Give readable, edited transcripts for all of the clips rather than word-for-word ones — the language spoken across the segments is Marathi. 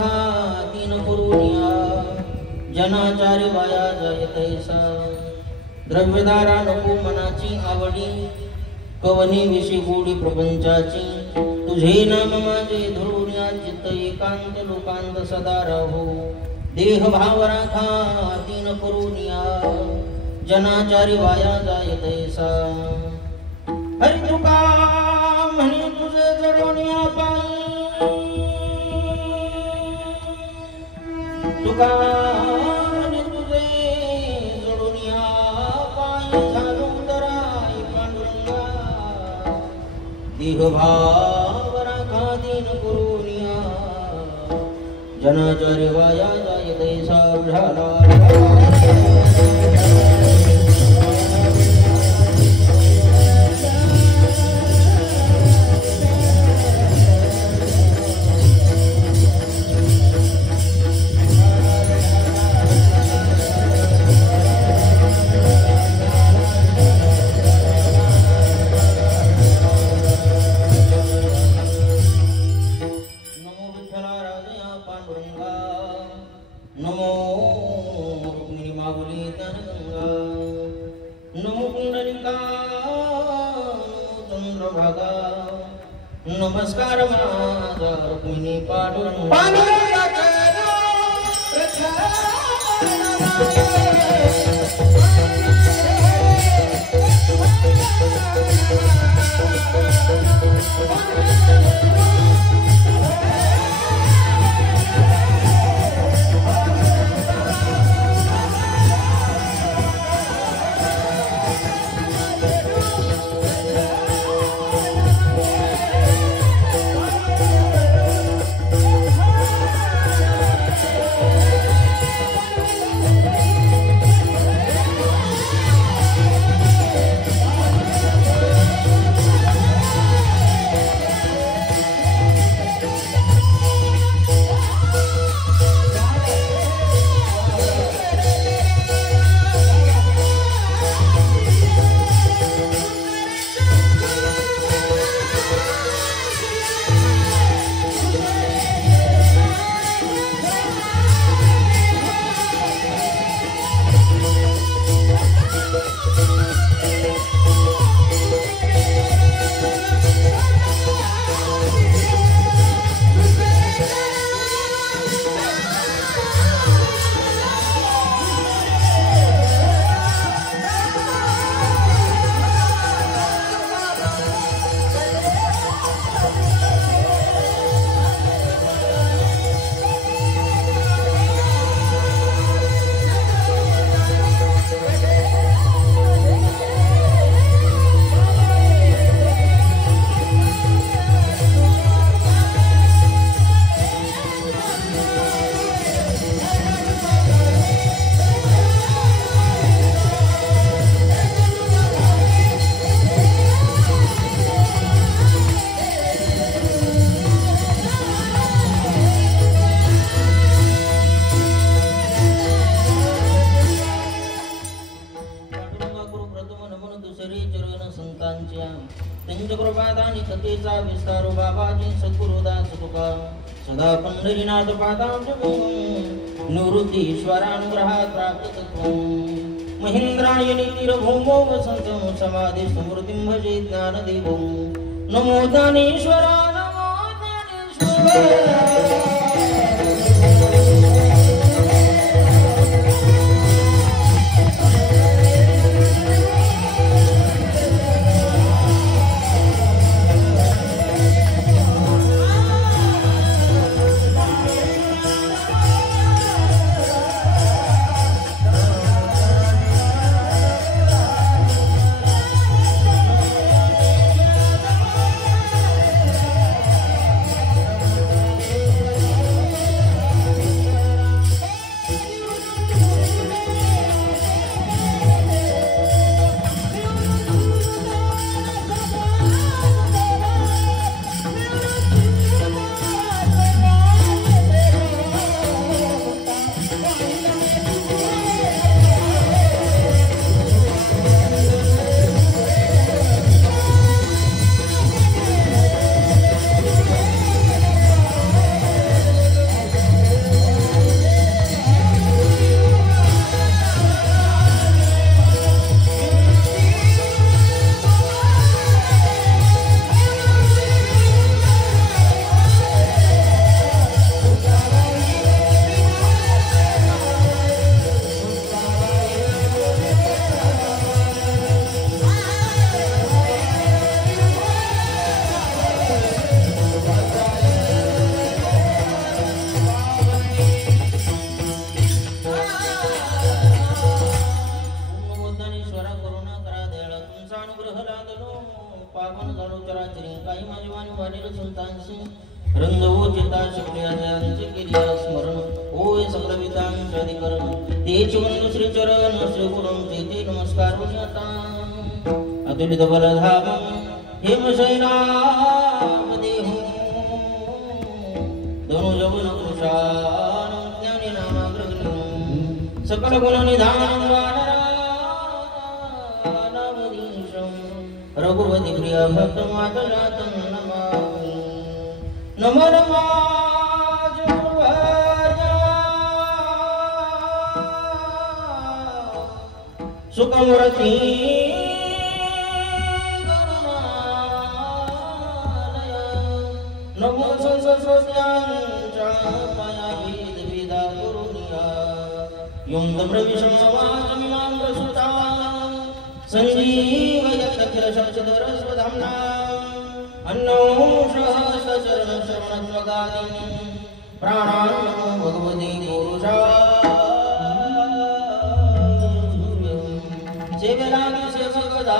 राखा तीन करुनिया जनाचार्य वाया जाय तैसा द्रव्यदारा नको मनाची आवडी कवनी विषय गोडी प्रपंचाची तुझे नाम माझे धरुण्या चित्त एकांत लोकांत सदा राहो देह भाव राखा तीन करुनिया जनाचारी वाया जाय तैसा हरी तुका म्हणे तुझे जडोनिया पायी तुका म्हणे तुझे जडोनिया पायी झालो उदराय पांडुरंगा देह भाव राखा तीन करुनिया जनाचारी वाया जाय तैसा झाला नमस्कार माझा रुक्मिणी पंचकृपादानी सतेचा विस्तार बाबाजी सद्गुरुदास तुका सदा पंढरीनाथ पादांजली निवृत्ती ईश्वरानुग्रहात प्राप्त तत्त्वं महेंद्रायणी तीरभूमो वसंतं समाधि समृद्धिं भजे ज्ञानदेवं नमो ज्ञानेश्वरा नमो ज्ञानेश्वरा चराचरी काही माझे वाणी वाणी संतांसी रंगवो चिता शक्ती आद्यांचे केली स्मरण होय सकल विधांचे अधिकरण ते चिवंत श्री चरण श्री गुरुं ते नमस्कार पुण्यता अतुलित बलधाम हेमशैलापदेहो धनुजवन कृशान ज्ञानी नामाग्रगण्यो सकल गुण निधान वानरानामधीशं रघुपति प्रिय भक्त मातलातं नमामि नमो नमः सुखमूर्ति करुणालय नमो संसस्याञ्चापया वेदवेदा गुरुनिया यं तम्रविषमवाचमिमां प्रसुता सञ्जीवयत्यखिलशब्दरस्वधाम्ना अन्नो सहस्रचरणश्रवणत्वगादिनी प्राणान् नमो भगवते पुरुषाय सेवलानि सेवकदा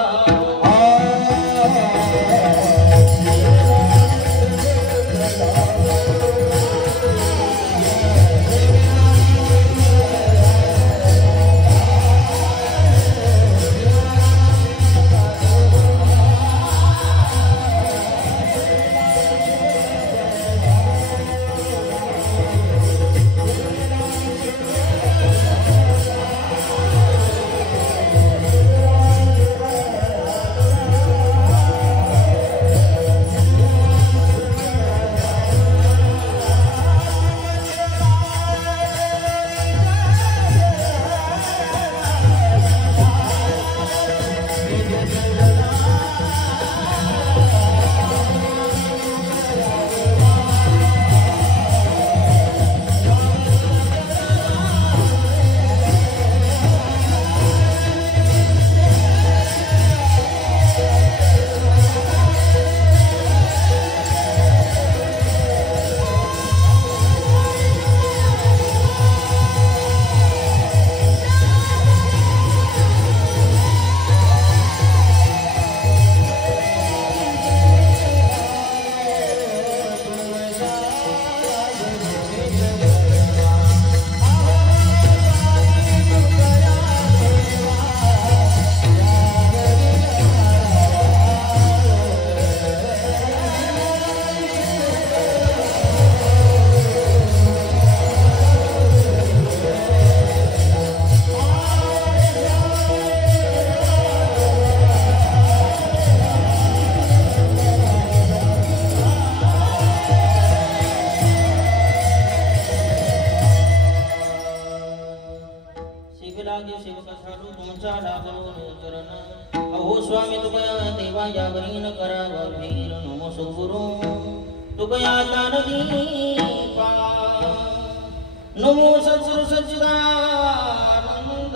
नमो सद्गुरु सच्चिदानंद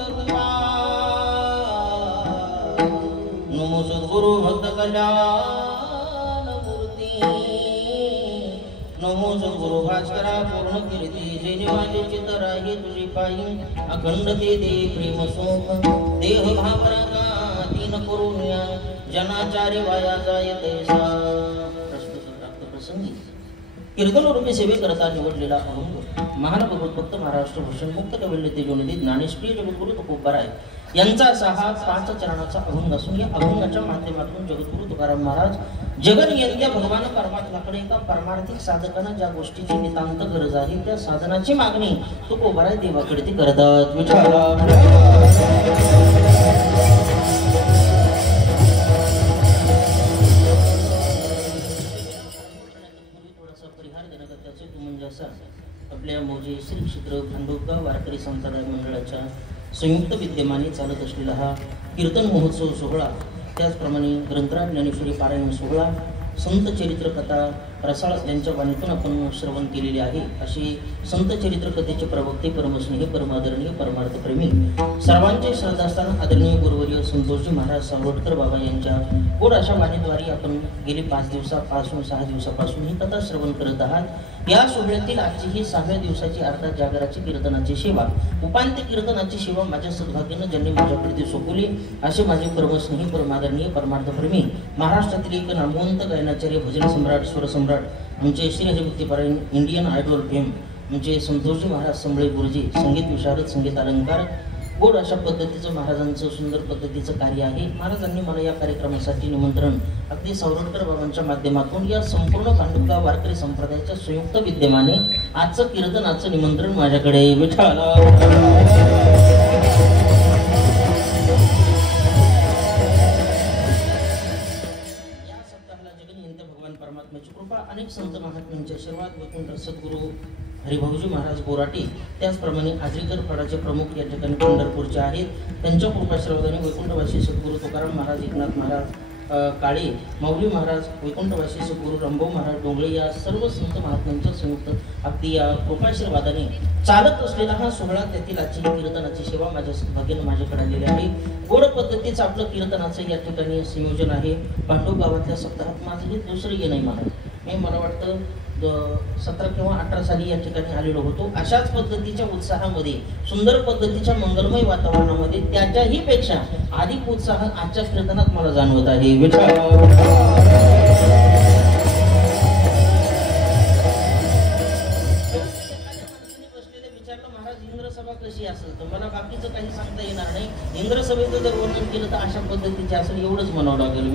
नमो सद्गुरु भक्त कल्याण मूर्ती नमो सद्गुरु भास्करा पूर्ण कीर्ती जैनी माझे चित्त राही तुझी पायी अखंड ते दे प्रेम सोम देह भावरा तीन करुण्या जनाचार्य वाया जाय तैसा प्रसंगी कीर्तन रूपी सेवे करता निवडलेला अभंग महान भक्त महाराष्ट्र भूषण मुक्त कवल्य तेजोनिधी ज्ञानेश्वरी जगद्गुरु तुकोबाराय यांचा 5 चरणाचा अभंग असून या अभंगाच्या माध्यमातून जगद्गुरु तुकाराम महाराज जगनियंत्या भगवान परमात्म्याकडे एका परमार्थिक साधकांना ज्या गोष्टीची नितांत गरज आहे त्या साधनाची मागणी तुकोबाराय देवाकडे ती करतात. विठ्ठला आपल्या मौजे श्री क्षेत्र भांडुपगाव वारकरी संप्रदाय मंडळाच्या संयुक्त विद्यमाने चालत असलेला हा कीर्तन महोत्सव सोहळा त्याचप्रमाणे ग्रंथराज ज्ञानेश्वरी पारायण सोहळा संत चरित्र कथा रसाळ यांच्या वाणीतून आपण श्रवण केलेले आहे. अशी संत चरित्र कथेचे प्रवक्ते, परमस्नेही, परमादरणीय, परमार्थप्रेमी, सर्वांचे श्रद्धास्थान आदरणीय गुरुवर्य संतोषजी महाराज सावरटकर बाबा यांच्या गोड अशा वाणीद्वारे आपण गेली 5 दिवसापासून 6 दिवसापासून ही कथा श्रवण करत आहात. या सोहळ्यातील आजची ही 6व्या दिवसाची अर्थात जागराची कीर्तनाची सेवा, उपांत्य कीर्तनाची सेवा माझ्या सद्भाग्यानं ज्यांनी माझ्याकडे सोपवली असे माझे परमस्नेही, परमादरणीय, परमार्थप्रेमी, महाराष्ट्रातील एक नामवंत गायनाचार्य, भजन सम्राट, स्वर सम्राट आमचे श्री हरिभक्तीपरायण, इंडियन आयडॉल फेम म्हणजे संतोषजी महाराज संबळे गुरुजी, संगीत विशारद, संगीत अलंकार, गोड अशा पद्धतीचं महाराजांचं सुंदर पद्धतीचं कार्य आहे. महाराजांनी मला या कार्यक्रमासाठी निमंत्रण अगदी सावरटकर बाबांच्या माध्यमातून या संपूर्ण पांडुपगाव वारकरी संप्रदायाच्या संयुक्त विद्यमाने आजचं कीर्तनाचं निमंत्रण माझ्याकडे विठाला. या सप्ताहाला जगन्यंत भगवान परमात्म्याची कृपा, अनेक संत महात्म्यांचे आशीर्वाद, वैकुंठ सद्गुरू हरिभाऊजी महाराज बोराटे, त्याचप्रमाणे आजरीकर फडाचे प्रमुख या ठिकाणी पंढरपूरचे आहेत. त्यांच्या कृपाश्रवदाने वैकुंठवासी सद्गुरू तुकाराम महाराज, एकनाथ महाराज काळे, माऊली महाराज, वैकुंठवासी सद्गुरू रंभाऊ महाराज डोंगळे या सर्व संत महात्म्यांच्या संयुक्त अगदी या कृपाशीर्वादाने चालत असलेला हा सोहळा, त्यातील आजची कीर्तनाची सेवा माझ्या सद्भाग्यानं माझ्याकडे आलेली आहे. गोड पद्धतीचं आपलं कीर्तनाचं या ठिकाणी संयोजन आहे. पांडव गावातल्या सप्ताहात माझं हे दुसरं ये नाही महाराज, मला वाटतं 17 किंवा 18 साली या ठिकाणी आलेलो होतो. अशाच पद्धतीच्या उत्साहामध्ये, सुंदर पद्धतीच्या मंगलमय वातावरणामध्ये त्याच्याही पेक्षा अधिक उत्साह आजच्या कीर्तनात मला जाणवत आहे. विचारलं महाराज इंद्रसभा कशी असेल, तर मला बाकीचं काही सांगता येणार नाही. इंद्रसभेचं जर वर्णन केलं तर अशा पद्धतीचे असेल एवढंच म्हणावं लागेल.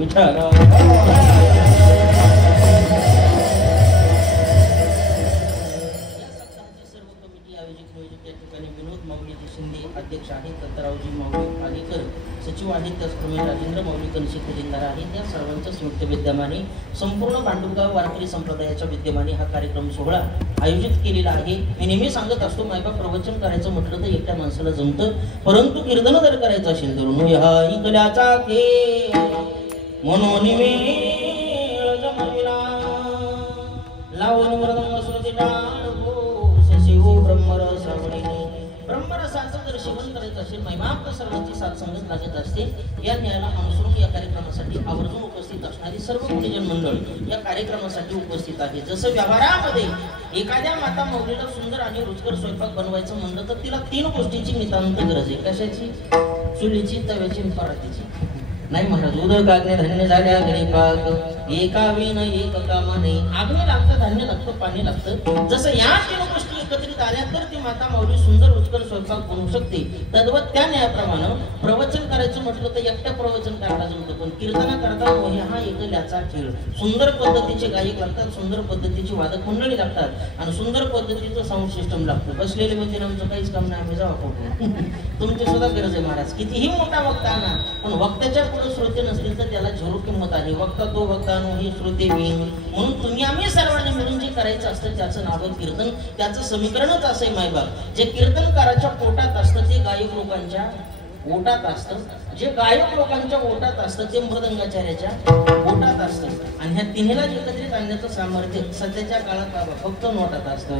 अध्यक्ष आहेत दत्तरावजी माऊली पालेकर, सचिव आहेत त्याचप्रमाणे राजेंद्र माऊली कनशी खजिनदार आहेत. या सर्वांच्या संयुक्त विद्यमाने संपूर्ण पांडुपगाव वारकरी संप्रदायाच्या विद्यमाने हा कार्यक्रम सोहळा आयोजित केलेला आहे. मी नेहमी सांगत असतो, मायबा प्रवचन करायचं म्हटलं तर एकट्या माणसाला जमतं, परंतु कीर्तन जर करायचं असेल तर ह्या इकल्याचा खेळ म्हणून वेळ जमविला, लावून मृदंग श्रुती टाळो शिव ब्रह्मरस श्रवणिनी. ब्रह्मरसाचं जर सेवन करायचं असेल, महिमा सर्वांची साथ संगत लागत असते. या न्यायाला अनुसरून या कार्यक्रमासाठी आवर्जून उपस्थित असणारी सर्व गुणीजन मंडळ या कार्यक्रमासाठी उपस्थित आहे. जसं व्यवहारामध्ये एखाद्या माता मौलीला सुंदर आणि रुचकर स्वयंपाक बनवायचं म्हणलं तर तिला 3 गोष्टींची नितांत गरज आहे. कशाची? चुलीची, तव्याची आणि परातीची. नाही महाराज, उदक आग्ने धान्य झाल्या घरी पाक, एका विण एक कामा नाही. आग्ने लागतं, धान्य लागतं, पाणी लागतं. जसं या 3 गोष्टी एकत्रित आल्या तर ती माता माऊली सुंदर रुचकर स्वयंपाक बनवू शकते. तद्वत त्या न्यायाप्रमाणे प्रवचन करायचं म्हटलं तर एकट्या प्रवचन करायला जमतं, पण कीर्तना करता हा एकल्याचा खेळ. सुंदर पद्धतीचे गायक लागतात, सुंदर पद्धतीची वादक मंडळी लागतात आणि सुंदर पद्धतीचं साऊंड सिस्टम लागतं. बसलेले म्हणजे आमचं काहीच काम नाही, आम्ही जावा तुमची सुद्धा गरज आहे महाराज. कितीही मोठा वक्ता ना, पण वक्त्याच्या पुढे श्रोते नसतील तर त्याला झरू किंमत आहे. वक्ता तो वक्ता नो ही श्रोते विन. म्हणून तुम्ही आम्ही सर्वांनी मिळून जे करायचं असतं त्याचं नाव कीर्तन, त्याचं समीकरणच असं आहे मायबाप. जे कीर्तनकाराच्या पोटात असतं ते गायक लोकांच्या ओटात असतं, जे गायक लोकांच्या ओटात असतं ते मृदंगाचार्याच्या ओटात असतं. आणि ह्या तिन्हीला एकत्रित आणण्याचं सामर्थ्य सध्याच्या काळात फक्त नोटात असतं.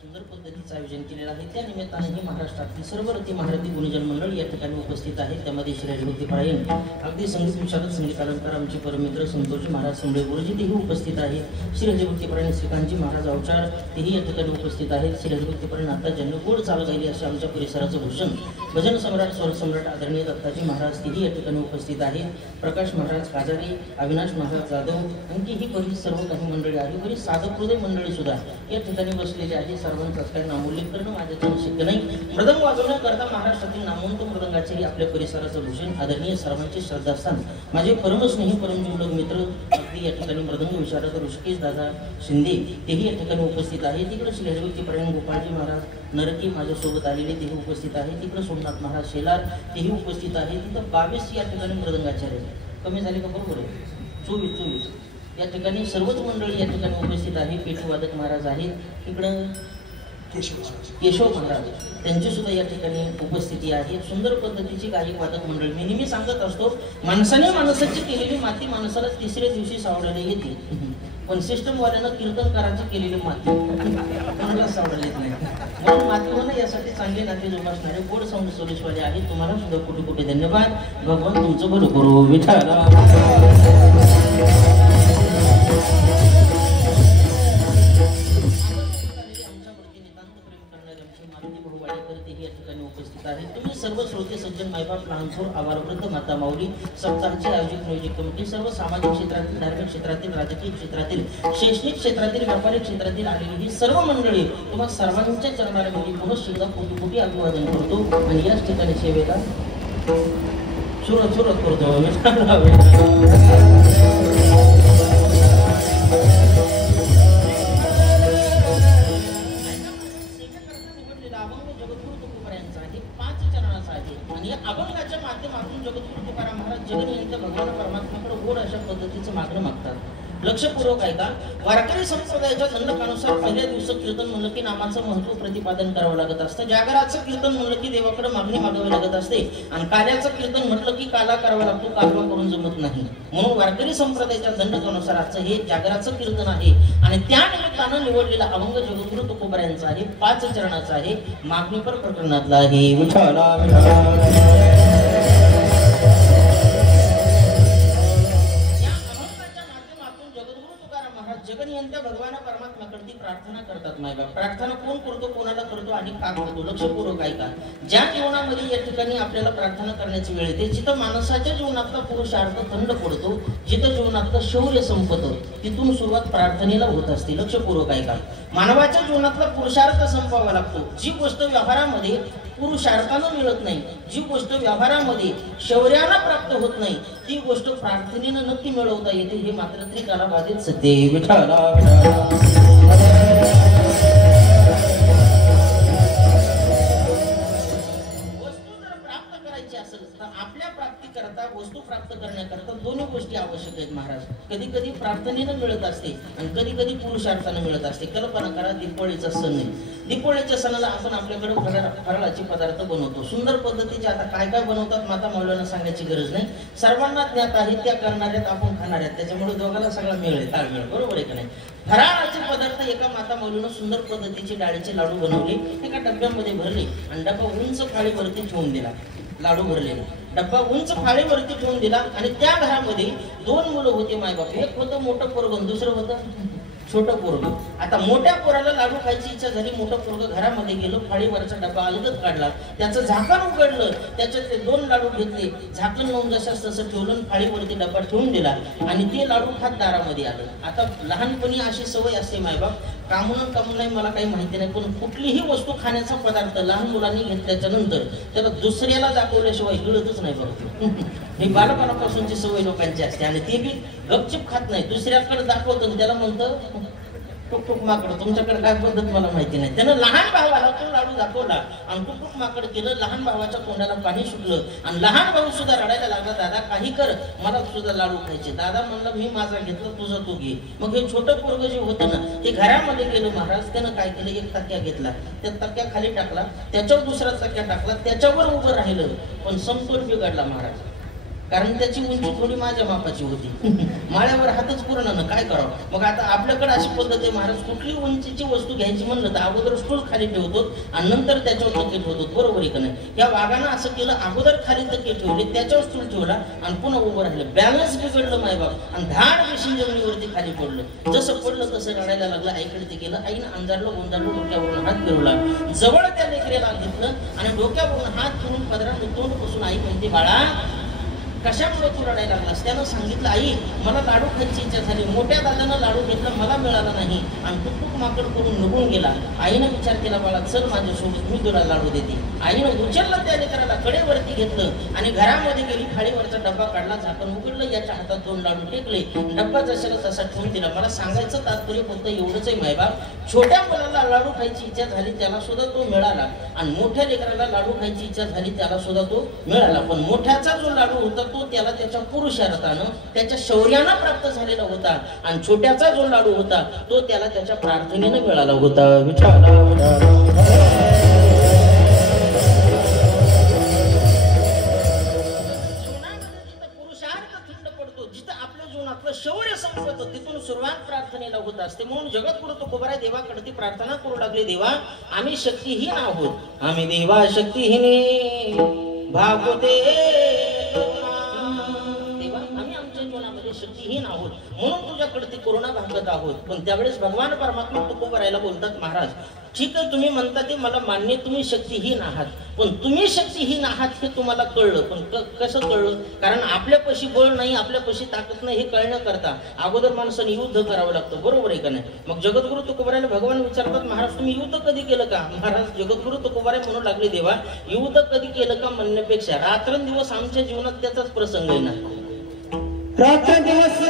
सुंदर पद्धतीचं आयोजन केलेलं आहे. त्या निमित्ताने महाराष्ट्रातील सर्व रती महारथी गुणीजन मंडळ या ठिकाणी उपस्थित आहेत. त्यामध्ये श्री हरिभक्तीपरायण अगदी संगीत विशारद, संगीत अलंकार आमचे परममित्र संतोषजी महाराज संबळे गुरुजी तेही उपस्थित आहेत. श्री हरिभक्तीपरायण श्रीकांतजी महाराज अवचार तेही या ठिकाणी उपस्थित आहेत. श्री हरिभक्तीपरायण आता ज्यांनी गोड चालू राहिली असे आमच्या परिसराचं भूषण भजन सम्राट, स्वर सम्राट आदरणीय दत्ताजी महाराज तेही या ठिकाणी उपस्थित आहेत. प्रकाश महाराज काजारी, अविनाश महाराज जाधव आणखी ही बरीच सर्व काही मंडळी आहे. बरीच साधक हृदय मंडळी सुद्धा या ठिकाणी बसलेली आहे. सर्वांचाच काही नामोल्लेख करणं माझ्याच्यानं शक्य नाही. मृदंग वाजवण्याकरता महाराष्ट्रातील नामवंत मृदंगाचार्य आपल्या परिसराचं भूषण आदरणीय सर्वांचे श्रद्धास्थान माझे परमस्नेही परमजीवलग मित्र अगदी या ठिकाणी मृदंग विशारद ऋषिकेश दादा शिंदे तेही या ठिकाणी उपस्थित आहे. तिकडे श्री हरिभक्तीपरायण गोपाळजी महाराज नरकी माझ्यासोबत आलेले तेही उपस्थित आहे. तिकडे सोमनाथ महाराज शेलार तेही उपस्थित आहे. तिथं 22 या ठिकाणी मृदंगाचार्य, कमी झाले का? बरोबर आहे, 24 या ठिकाणी सर्वच मंडळी या ठिकाणी उपस्थित आहे. पेटी वादक महाराज आहेत. इकडं केशव महाराज त्यांची सुद्धा या ठिकाणी उपस्थिती आहे. सुंदर पद्धतीची गायक वादक मंडळ. मी नेहमी सांगत असतो, माणसाने माणसाची केलेली माती माणसाला तिसऱ्या दिवशी सावडायला येते, पण सिस्टमवाल्यानं कीर्तनकाराची केलेली माती कोणाला सावडायला येत नाही. म्हणून माती होणं यासाठी चांगले नाते जोपासणारे गोड साऊंड सोल्युशनवाले आहे. तुम्हाला सुद्धा कुठे कुठे धन्यवाद. भगवान तुमचं बरं करू. विठाला उपस्थित आहे. तुम्ही सर्व श्रोते सज्जन मायबाप लहानथोर आवार वृद्ध माता माऊली सप्ताहाचे आयोजक नियोजक कमिटी सर्व सामाजिक क्षेत्रातील धार्मिक क्षेत्रातील राजकीय क्षेत्रातील शैक्षणिक क्षेत्रातील व्यापारिक क्षेत्रातील आलेली ही सर्व मंडळी तुम्हा सर्वांच्या चरणामध्ये पुनः एकदा कोटी अभिवादन करतो आणि याच ठिकाणी सेवेला सुरत करतो. अभंगाच्या माध्यमातून जगद्गुरु तुकाराम महाराज जगनियंत भगवान परमात्म्याकडे गोड अशा पद्धतीचं मागणं मागतात. लक्षपूर्वक ऐका. वारकरी संप्रदायाच्या दंडकानुसार पहिल्या दिवसात कीर्तन म्हणलं की नामाचं महत्व प्रतिपादन करावं लागत असतं. जागराचं कीर्तन म्हणलं की देवाकडे मागणी मागावी लागत असते आणि काल्याचं कीर्तन म्हटलं की काला करावा लागतो, कालवा करून जमत नाही. म्हणून वारकरी संप्रदायाच्या दंडकानुसार आजचं हे जागराचं कीर्तन आहे आणि त्या निमित्तानं निवडलेला अभंग जगद्गुरु तुकोबारायांचा आहे. 5 चरणाचा आहे. मागणीपर प्रकरणातला आहे. विठ्ठला जगनियंत्या भगवान परमात्म्याकडे प्रार्थना करतात. मायबाप प्रार्थना कोण करतो, कोणाला करतो आणि का करतो? लक्षपूर्वक ऐका. ज्या जीवनामध्ये या ठिकाणी आपल्याला प्रार्थना करण्याची वेळ येते, जिथं माणसाच्या जीवनातला पुरुषार्थ थंड पडतो, जिथं जीवनातलं शौर्य संपतं, तिथून सुरुवात प्रार्थनेला होत असते. लक्षपूर्वक ऐका. मानवाच्या जीवनातला पुरुषार्थ संपावा लागतो. जी गोष्ट व्यवहारामध्ये पुरुषार्थानं मिळत नाही, जी गोष्ट व्यवहारामध्ये शौर्यानं प्राप्त होत नाही, ती गोष्ट प्रार्थनेनं नक्की मिळवता येते. हे मात्र त्रिकालाबाधित सत्य. विठ्ठला आपल्या प्राप्ती करता वस्तू प्राप्त करण्याकरता 2 गोष्टी आवश्यक आहेत महाराज. कधी कधी प्रार्थनेनं मिळत असते आणि कधी कधी पुरुषार्थानं मिळत असते. कल्पना करा, दीपावळीचा सण आहे. दीपावळीच्या सणाला आपण आपल्याकडे फराळाचे पदार्थ बनवतो. सुंदर पद्धतीचे. आता काय काय बनवतात माता माऊलींना सांगायची गरज नाही, सर्वांना ज्ञात आहे. त्या करणाऱ्यात आपण खाणाऱ्यात, त्याच्यामुळे दोघांना सगळा मेळ आहे, ताळमेळ. बरोबर आहे का नाही? फराळाचे पदार्थ एका माता माऊलीनं सुंदर पद्धतीचे डाळीचे लाडू बनवले, एका डब्यामध्ये भरले आणि डब्बा उंच फाळीवरती ठेवून दिला. लाडू भरलेला डब्बा उंच फाळीवरती ठेवून दिला आणि त्या घरामध्ये 2 मुलं होते मायबाप. एक होतं मोठं पोरगं, दुसरं होतं छोटं पोरगं. आता मोठ्या पोराला लाडू खायची इच्छा झाली. मोठं पोरगं घरामध्ये गेलं, फाळीवरचा डब्बा अलगद काढला, त्याचं झाकण उघडलं, त्याच्यातले 2 लाडू घेतले, झाकण लावून जशास तसं ठेवलं, फाळीवरती डब्बा ठेवून दिला आणि ते लाडू खात दारामध्ये आलं. आता लहानपणी अशी सवय असते मायबाप, कामून नाही मला काही माहिती नाही, पण कुठलीही वस्तू खाण्याचा पदार्थ लहान मुलांनी घेतल्याच्या नंतर त्याला दुसऱ्याला दाखवल्याशिवाय गिळतच नाही बघतो. ही बालपणापासूनची सवय लोकांची असते आणि ते बी गपचिप खात नाही, दुसऱ्याकडे दाखवतो त्याला म्हणतं टुकटुक माकड. तुमच्याकडे काय पद्धत मला माहिती नाही. त्यानं लहान भावाला तो लाडू दाखवला आणि टुकटुक माकड केलं. लहान भावाच्या तोंडाला पाणी सुटलं आणि लहान भाऊ सुद्धा रडायला लागला, दादा काही कर, मला सुद्धा लाडू खायचे. दादा म्हणला मी माझा घेतला, तुझा तू घे. मग हे छोटं पोरगं जे होतं ना, ते घरामध्ये गेलं महाराज. त्यानं काय केलं, एक तक्क्या घेतला, त्या तक्क्या खाली टाकला, त्याच्यावर दुसरा तक्क्या टाकला, त्याच्यावर उभं राहिलं, पण समतोल बिघडला महाराज. कारण त्याची उंची थोडी माझ्या मापाची होती. माळ्यावर हातच पुरणानं काय करावं. मग आता आपल्याकडे अशी पद्धत आहे महाराज, कुठली उंचीची वस्तू घ्यायची म्हणलं तर अगोदर स्टूल खाली ठेवतो आणि नंतर त्याच्यावर तके ठेवतो. बरोबर आहे का नाही? या वाघानं असं केलं, अगोदर खाली तके ठेवले, त्याच्यावर स्टूल ठेवला आणि पुन्हा उभं राहिलं. बॅलन्स बिघडलं मायबाप आणि धाड विषयी जमिनीवरती खाली पडलं. जसं पडलं तसं रडायला लागलं. आईकडे ते गेलं, आईनं अंधारलं, गोंधारलं, डोक्यावरून हात फिरवला, जवळ त्या लेकरेला घेतलं आणि डोक्यावरून हात फिरून पदरानं तोंड बसून आई म्हणते, बाळा कशामुळे तू रडायला लागलास? त्यानं सांगितलं, आई मला लाडू खायची इच्छा झाली, मोठ्या दादानं लाडू घेतला, मला मिळाला नाही आणि टुकटुक माकड करून निघून गेला. आईनं विचार केला, बाळा चल माझ्यासोबत, मी तुला लाडू देते. आईनं उचललं त्या लेकराला, कडेवरती घेतलं आणि घरामध्ये गेली, थाळीवरचा डब्बा काढला, झाकण उघडलं, याच्या हातात 2 लाडू टेकले, डब्बा जशाला तसा ठेवून दिला. मला सांगायचं तात्पर्य फक्त एवढंच आहे मायबाप, छोट्या मुलाला लाडू खायची इच्छा झाली, त्याला सुद्धा तो मिळाला आणि मोठ्या लेकराला लाडू खायची इच्छा झाली, त्याला सुद्धा तो मिळाला. पण मोठ्याचा जो लाडू होता तो त्याला त्याच्या पुरुषार्थानं त्याच्या शौर्यानं प्राप्त झालेला होता आणि छोट्याचा जो लाडू होता तो त्याला त्याच्या प्रार्थनेने मिळाला होता. शौर्य संपत तिथून सुरुवात प्रार्थनेला होत असते. म्हणून जगद्गुरु तुकोबाराय देवाकडे ती प्रार्थना करू लागले, देवा आम्ही शक्तिहीन आहोत, आम्ही देवा शक्तिहीन भागवते देवा, आम्ही आमच्या जीवनामध्ये शक्तिहीन आहोत म्हणून तुझ्याकडे ती करुणा भागत आहोत. पण त्यावेळेस भगवान परमात्मा तुकोबारायला बोलतात, महाराज ठीक आहे तुम्ही म्हणता ते मला मान्य, तुम्ही शक्तिहीन आहात, पण तुम्ही शक्तिहीन आहात हे तुम्हाला कळलं, पण कसं कळलं? कारण आपल्यापाशी बळ नाही, आपल्यापाशी ताकद नाही हे कळण्याकरता अगोदर माणसाने युद्ध करावं लागतं, बरोबर आहे का नाही? मग जगद्गुरु तुकोबारायला भगवान विचारतात, महाराज तुम्ही युद्ध कधी केलं का? महाराज जगद्गुरु तुकोबाराय म्हणू लागले, देवा युद्ध कधी केलं का म्हणण्यापेक्षा रात्रंदिवस आमच्या जीवनात त्याचाच प्रसंग आहे ना. रात्रंदिवस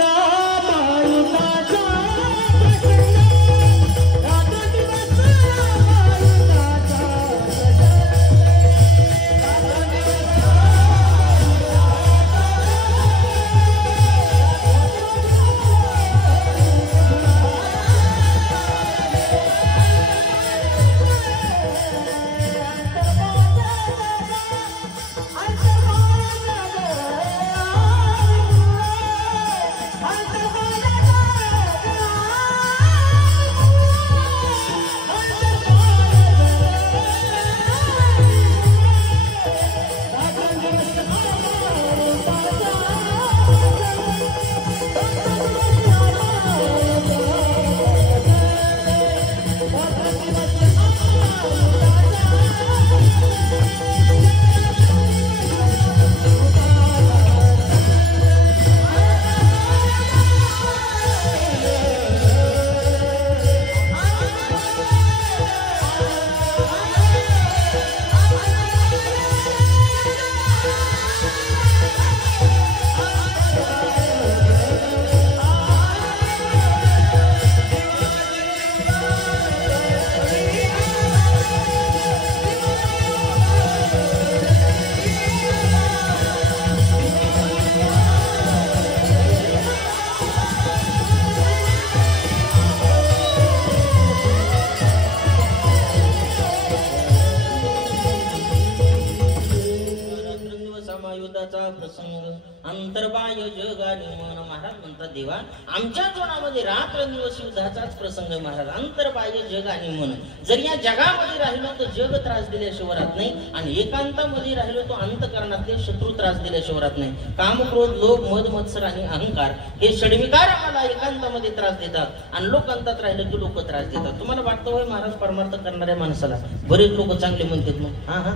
अंतर्बाह्य जग आणि मन. महाराज म्हणतात, देवा आमच्या जीवनामध्ये रात्रंदिवस युद्धाचाच प्रसंग आहे महाराज. अंतर्बाह्य जग आणि मन. जर या जगामध्ये राहिलो तर जग त्रास दिल्याशिवाय राहत नाही, आणि एकांतामध्ये राहिलो तो अंतःकरणातले शत्रू त्रास दिल्याशिवाय राहत नाही. काम, क्रोध, लोभ, मद, मत्सर आणि अहंकार हे षडविकार आम्हाला एकांतामध्ये त्रास देतात, आणि लोकांतात राहिलं की लोक त्रास देतात. तुम्हाला वाटतं होय महाराज परमार्थ करणाऱ्या माणसाला बरेच लोक चांगले म्हणतात? मग हा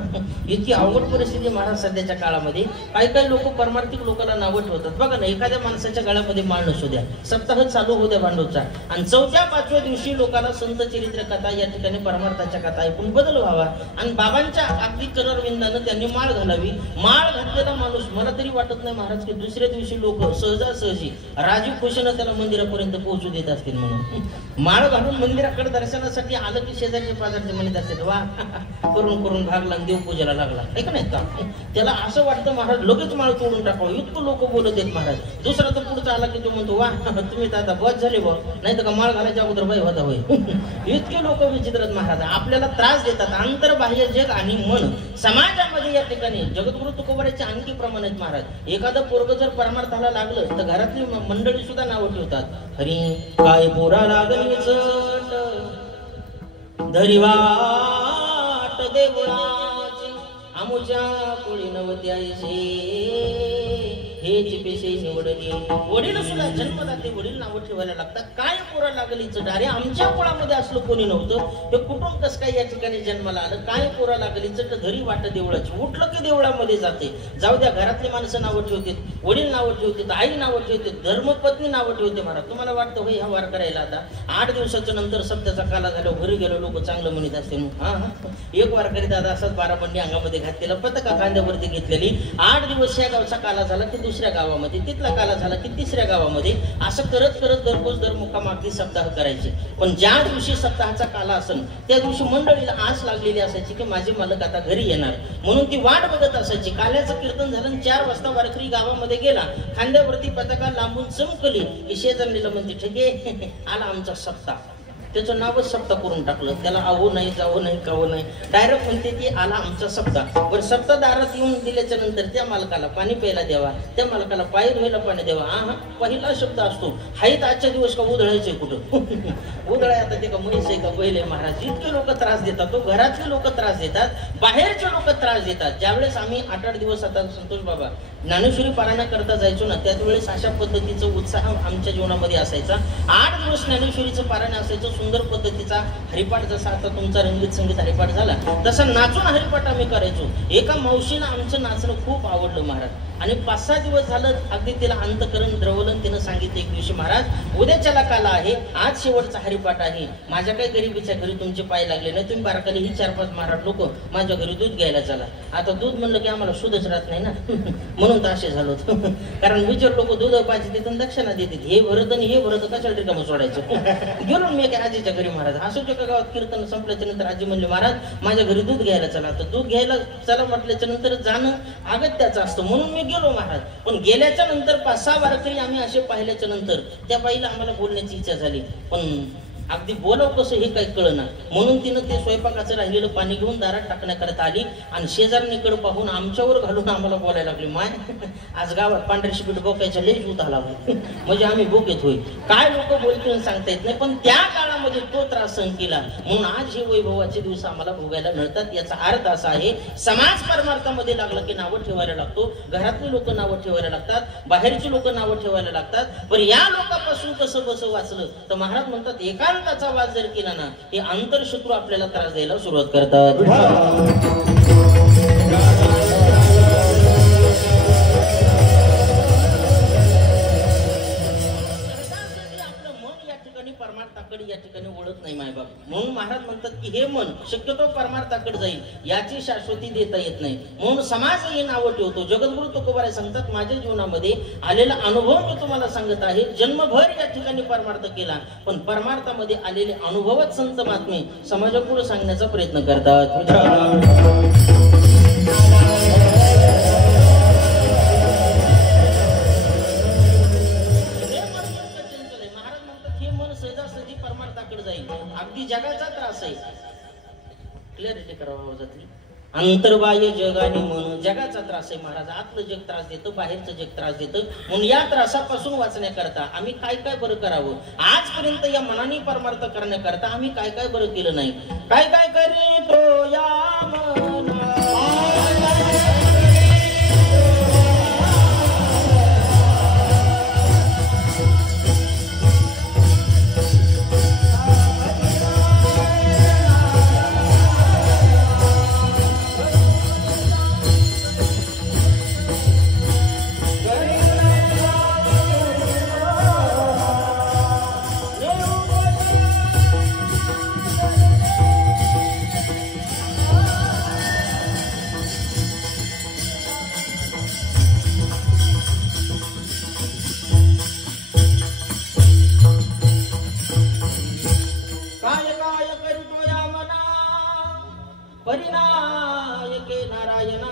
इतकी अवघड परिस्थिती महाराज सध्याच्या काळामध्ये. काही लोक परमार्थिक लोकांना नावं ठेवतात. बघा ना, एखाद्या माणसाच्या गळ्यामध्ये माळ नसू द्या, सप्ताह चालू होऊ द्या भांडवचा, आणि 4थ्या-5व्या दिवशी लोकांना संत चरित्र कथा या ठिकाणी परमार्थाच्या कथा ऐकून बदल व्हावा, आणि बाबांच्या अगदी चरणविंदानं त्यांनी माळ घालावी. माळ घातलेला माणूस, मला तरी वाटत नाही महाराज की दुसऱ्या दिवशी लोक सहजासहजी राजीव खुशीनं त्याला मंदिरापर्यंत पोहोचू देत असतील. म्हणून माळ घालून मंदिराकडे दर्शनासाठी आलं की शेजारचे पाजारचे म्हणत असतील, वा करून करून भागला देवपूजेला लागला, ऐक नाही का? त्याला असं वाटतं महाराज लगेच माळ तोडून टाकावं. इतकं लोक बोलत आहेत महाराज. दुसरा तर पुढचा आला की तो म्हणतो, वा तुम्ही तर आता बस झाले बा, नाही तर का माळ घालायच्या अगोदर बाई होता होय. इतके लोक विचित्र महाराज आपल्याला त्रास देतात. अंतर्बाह्य जग आणि मन. समाजामध्ये या ठिकाणी जगद्गुरु तुकोबारायचे आणखी प्रमाण आहेत महाराज. एखादं पोरग जर परमार्थाला लागलं तर घरातली मंडळी सुद्धा नावं ठेवतात, हरी काय पोरा लागली चट धरी वाट देवळाची, आमुच्या कोळी नवत्याचे हेच पेशे निवडली. वडील सुद्धा जन्मदाते वडील नावं ठेवायला लागतात. काय पोरा लागली चट, अरे आमच्या कुळामध्ये असलं कोणी नव्हतं, हे कुठून कसं काय या ठिकाणी जन्माला आलं? काय पोरा लागली चट धरी वाट देवळाची. उठलं की देवळामध्ये जाते. जाऊ द्या, घरातली माणसं नावं ठेवतात, वडील नावं ठेवतात, आई नावं ठेवतात, धर्मपत्नी नावं ठेवते. महाराज तुम्हाला वाटतं होय ह्या वार करायला आता 8 दिवसाच्या नंतर सप्त्याचा काला झाला घरी गेलो लोक चांगलं म्हणत असते. एक वारकरी दादा असाच 12 बंडी अंगामध्ये घातलेला, पताका खांद्यावरती घेतलेली, 8 दिवस या गावचा काला झाला की दुसऱ्या दुसऱ्या गावामध्ये, तिथला काला झाला की तिसऱ्या गावामध्ये, असं करत करत दररोज दर मुक्काम अगदी सप्ताह करायचे. पण ज्या दिवशी सप्ताहाचा काला असेल त्या दिवशी मंडळीला आस लागलेली असायची की माझे मालक आता घरी येणार, म्हणून ती वाट बघत असायची. काल्याचं कीर्तन झालं 4 वाजता वारकरी गावामध्ये गेला, खांद्यावरती पताका लांबून चमकली की शेजारणीला म्हणते ठेके आला आमचा सप्ताह. त्याचं नावच सप्ताह करून टाकलं, त्याला आवो नाही जावं नाही कावं नाही, डायरेक्ट म्हणते ती आला आमचा सप्ताह. बरं सप्ताह दारात येऊन दिल्याच्या नंतर त्या मालकाला पाणी प्यायला द्यावा, त्या मालकाला पाय धुवायला पाणी द्यावा. हा पहिला शब्द असतो. हाईत आजच्या दिवस का उधळायचे कुठं उधळाय आता ते का म्हैस आहे का बैल आहे महाराज. इतके लोक त्रास देतात, तो घरातले लोक त्रास देतात, बाहेरचे लोक त्रास देतात. ज्यावेळेस आम्ही 8-8 दिवस आता संतोष बाबा ज्ञानेश्वरी पारायण करता जायचो ना, त्यावेळेस अशा पद्धतीचं उत्साह आमच्या जीवनामध्ये असायचा. 8 दिवस ज्ञानेश्वरीचं पारायण असायचं. सुंदर पद्धतीचा हरिपाठ, जसा आता तुमचा रंगीत संगीत हरिपाठ झाला तसा नाचून हरिपाठ आम्ही करायचो. एका मावशीला आमचं नाचणं खूप आवडलं महाराज, आणि 5-6 दिवस झालं अगदी तिला अंतकरण द्रवलन. तिनं सांगितलं एक दिवशी महाराज उद्याच्याला काला आहे, आज शेवटचा हरिपाठ आहे, माझ्या काही गरीबीच्या घरी तुमचे पाय लागले नाही, तुम्ही बारकाली ही 4-5 महाराज लोक माझ्या घरी दूध घ्यायला चला. आता दूध म्हणलं की आम्हाला शुद्धच राहत नाही ना म्हणून तर असे झालो कारण विचार लोक दूध पाहिजे तिथून दक्षिणा देतात, हे भरत आणि हे भरत कशाला रिकामं सोडायचं. गेलो मी एका आजीच्या घरी महाराज, असं एका गावात कीर्तन संपल्याच्या नंतर आजी म्हणले महाराज माझ्या घरी दूध घ्यायला चला. तर दूध घ्यायला चला म्हटल्याच्या नंतर जाणं अगत्याचं असतं, म्हणून मी गेलो महाराज. पण गेल्याच्या नंतर 5-6 वारकरी आम्ही असे पाहिल्याच्या नंतर त्या बाईला आम्हाला बोलण्याची इच्छा झाली, पण अगदी बोलावं कसं हे काही कळना. म्हणून तिनं ते स्वयंपाकाचं राहिलेलं पाणी घेऊन दारात टाकण्याकरता आली आणि शेजारणीकडे पाहून आमच्यावर घालून आम्हाला बोलायला लागली, माय आज गावात पांढरे शिपीट बोकायच्या लई जूत आला म्हणजे आम्ही बोकेत होईल. काय लोक बोलतील सांगता येत नाही, पण त्या काळामध्ये तो त्रास सहन केला म्हणून आज हे वैभवाचे दिवस आम्हाला भोगायला मिळतात. याचा अर्थ असा आहे, समाज परमार्थामध्ये लागला की नावं ठेवायला लागतो, घरातली लोक नावं ठेवायला लागतात, बाहेरची लोक नावं ठेवायला लागतात. पण या लोकांपासून कसं बसं वाचलं तर महाराज म्हणतात एकांताचा वाद जर केला ना, हे आंतरशत्रू आपल्याला त्रास द्यायला सुरुवात करतात. या ठिकाणी ओळख नाही मायबाप, म्हणून महाराज म्हणतात की हे मन शक्यतो परमार्थाकडे जाईल, याची शाश्वती देता येत नाही. म्हणून समाज हे नावं ठेवतो. जगद्गुरु तुकोबाराय सांगतात माझ्या जीवनामध्ये आलेला अनुभव मी तुम्हाला सांगत आहे. जन्मभर या ठिकाणी परमार्थ केला, पण परमार्थामध्ये आलेले अनुभवच संत महात्मे समाजापुढे सांगण्याचा प्रयत्न करतात. अगदी जगाचा त्रास आहे, क्लॅरिटी करावं जाते. अंतर्बाह्य जग आणि मन जगाचा त्रास आहे महाराज. आतलं जग त्रास देतं, बाहेरचं जग त्रास देतं. म्हणून या त्रासापासून वाचण्याकरता आम्ही काय काय बरं करावं. आजपर्यंत या मनाने परमार्थ करण्याकरता आम्ही काय काय बरं केलं नाही. काय काय करीतो या मना परिनायके नारायणा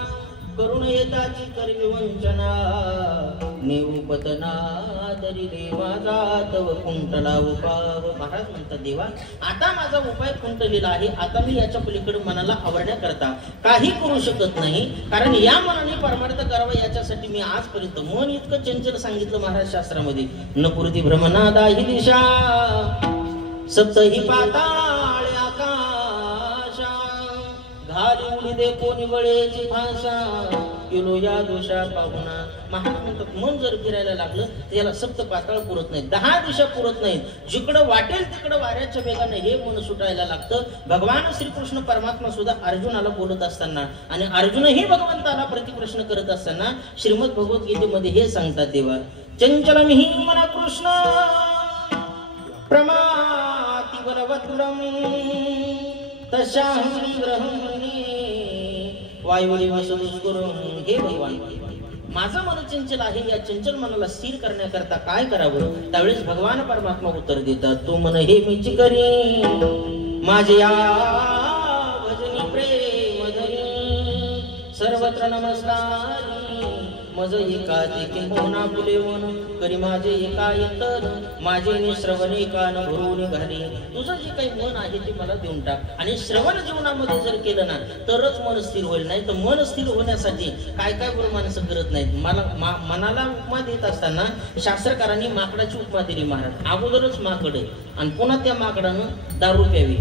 करुणेताची करवी वंचना निवपतना दरी देवा जातव कुंटला उपाव. महाराज म्हणतात देवा आता माझा उपाय कुंटलेला आहे, आता मी याच्या पलीकडे मनाला आवडण्याकरता काही करू शकत नाही, कारण या मनाने परमार्थ करावा याच्यासाठी मी आजपर्यंत मन इतकं चंचल सांगितलं महाराज शास्त्रामध्ये. न पुरती भ्रमनादा ही दिशा सप्तही पाताळ आकाशा घाली उडी दे कोणी बळेची भाषा किलो या दोषा पाहुणा. महाराज म्हणतात मन जर फिरायला लागलं त्याला सप्त पाताळ पुरत नाही, 10 दिशा पुरत नाहीत. जिकडं वाटेल तिकडं वाऱ्याच्या वेगाने हे मन सुटायला लागतं. भगवान श्रीकृष्ण परमात्मा सुद्धा अर्जुनाला बोलत असताना आणि अर्जुनही भगवंताला प्रतिप्रश्न करत असताना श्रीमद भगवद्गीतेमध्ये हे सांगतात देवा चंचलम हि मन कृष्ण प्रमाति बलवत्तरम तस्याहं ग्रहं वायुदेव सदुष्करम. हे भगवान माझं मन चंचल आहे, या चंचल मनाला स्थिर करण्याकरता काय करावं? त्यावेळेस भगवान परमात्मा उत्तर देतात, तू मन हे मीच करी माझे या भजनी प्रेम धरी सर्वत्र नमस्कार मज एकाचे किंबहुना फुलेवन करी माझे एकायतन माझे श्रवणे कान भरून घाली. तुझं जे काही मन आहे ते मला देऊन टाक. आणि श्रवण जीवनामध्ये जर केलं ना तरच मन स्थिर होईल. नाही तर मन स्थिर होण्यासाठी काय काय बरं माणसं करत नाहीत. मनाला उपमा देत असताना शास्त्रकारांनी माकडाची उपमा दिली महाराज. अगोदरच माकड आहे आणि पुन्हा त्या माकडानं दारू प्यावी,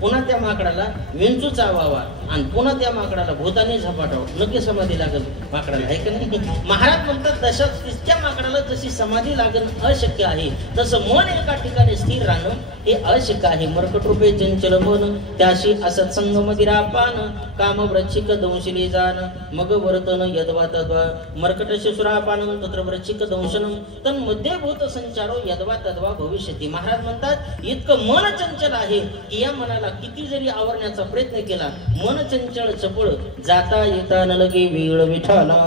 पुन्हा त्या माकडाला विंचू चावावा आणि पुन्हा त्या माकडाला भूताने झपाटावं. नक्की समाधी लागल माकडाला, आहे का नाही? महाराज म्हणतात त्या माकडाला जशी समाधी लागणं अशक्य आहे तसं मन एका ठिकाणी स्थिर राहणं हे अशक्य आहे. मर्कट रूपे चंचल मन त्याशी असत संग मदिरा पान काम वृच्छिक दंशिले जान मग वर्तन यद्वा तद्वा मर्कट शिशुरापानं तत्र वृच्छिक दंशनम तन मध्यभूत संचारो यद्वा तद्वा भविष्यती. महाराज म्हणतात इतकं मन चंचल आहे की या मनाला किती जरी आवरण्याचा प्रयत्न केला मन चंचल चपळ जाता येता न लगे वेळ विठाला.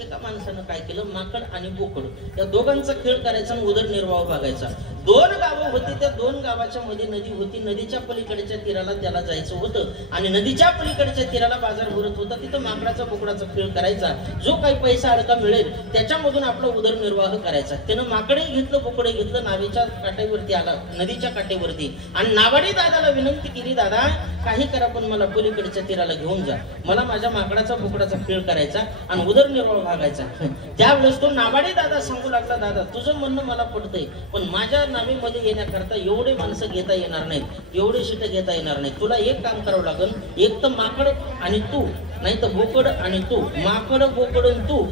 एका माणसानं काय केलं, माकड आणि बोकड या दोघांचा खेळ करायचा आणि उदरनिर्वाह भागायचा. दोन गावं होती, त्या दोन गावाच्या मध्ये नदी होती. नदीच्या पलीकडच्या तीराला त्याला जायचं होतं आणि नदीच्या पलीकडच्या तीराला बाजार भरत होता. तिथं माकडाचा बोकडाचा खेळ करायचा. जो काही पैसा अडका मिळेल त्याच्यामधून आपला उदरनिर्वाह करायचा. त्यानं माकडे घेतलं, बोकडे घेतलं, नावेच्या काठेवरती आला, नदीच्या काठेवरती आणि नावाडी दादाला विनंती केली, दादा काही करा पण मला पलीकडच्या तीराला घेऊन जा. मला माझ्या माकडाचा बोकडाचा खेळ करायचा आणि उदरनिर्वाह भागायचा. त्यावेळेस तो नावाडी दादा सांगू लागला, दादा तुझं म्हणणं मला पडतंय पण माझ्या नावेमध्ये येण्याकरता एवढे माणसं घेता येणार नाहीत, एवढे शीट घेता येणार नाही. तुला एक काम करावं लागेल, एक तर माकड आणि तू, नाही तर बोकड आणि तू. माकड बोकड आणि तू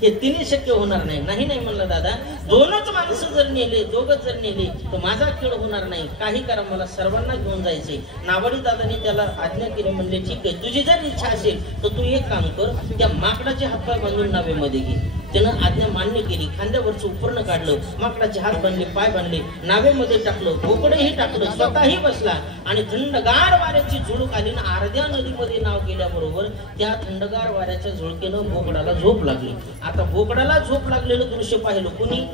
हे तिन्ही शक्य होणार नाही. नाही नाही म्हणलं दादा, दोनच माणसं जर नेले, दोघच जर नेले तर माझा खेळ होणार नाही. काही करा, मला सर्वांना घेऊन जायचे. नावाडी दादाने त्याला आज्ञा केली. म्हणले ठीक आहे, तुझी जर इच्छा असेल तर तू एक काम कर, त्या माकडाचे हातपाय बांधून नावेमध्ये घे. त्यानं आज्ञा मान्य केली. खांद्यावरचं उपरणं काढलं, माकडाचे हात बांधले, पाय बांधले, नावेमध्ये टाकलं, बोकडही टाकलं, स्वतःही बसला आणि थंडगार वाऱ्याची झुळूक आली ना अर्ध्या नदीमध्ये नाव गेल्याबरोबर त्या थंडगार वाऱ्याच्या झुळकेनं बोकडाला झोप लागली. आता बोकडाला झोप लागलेलं दृश्य पाहिलं कुणी?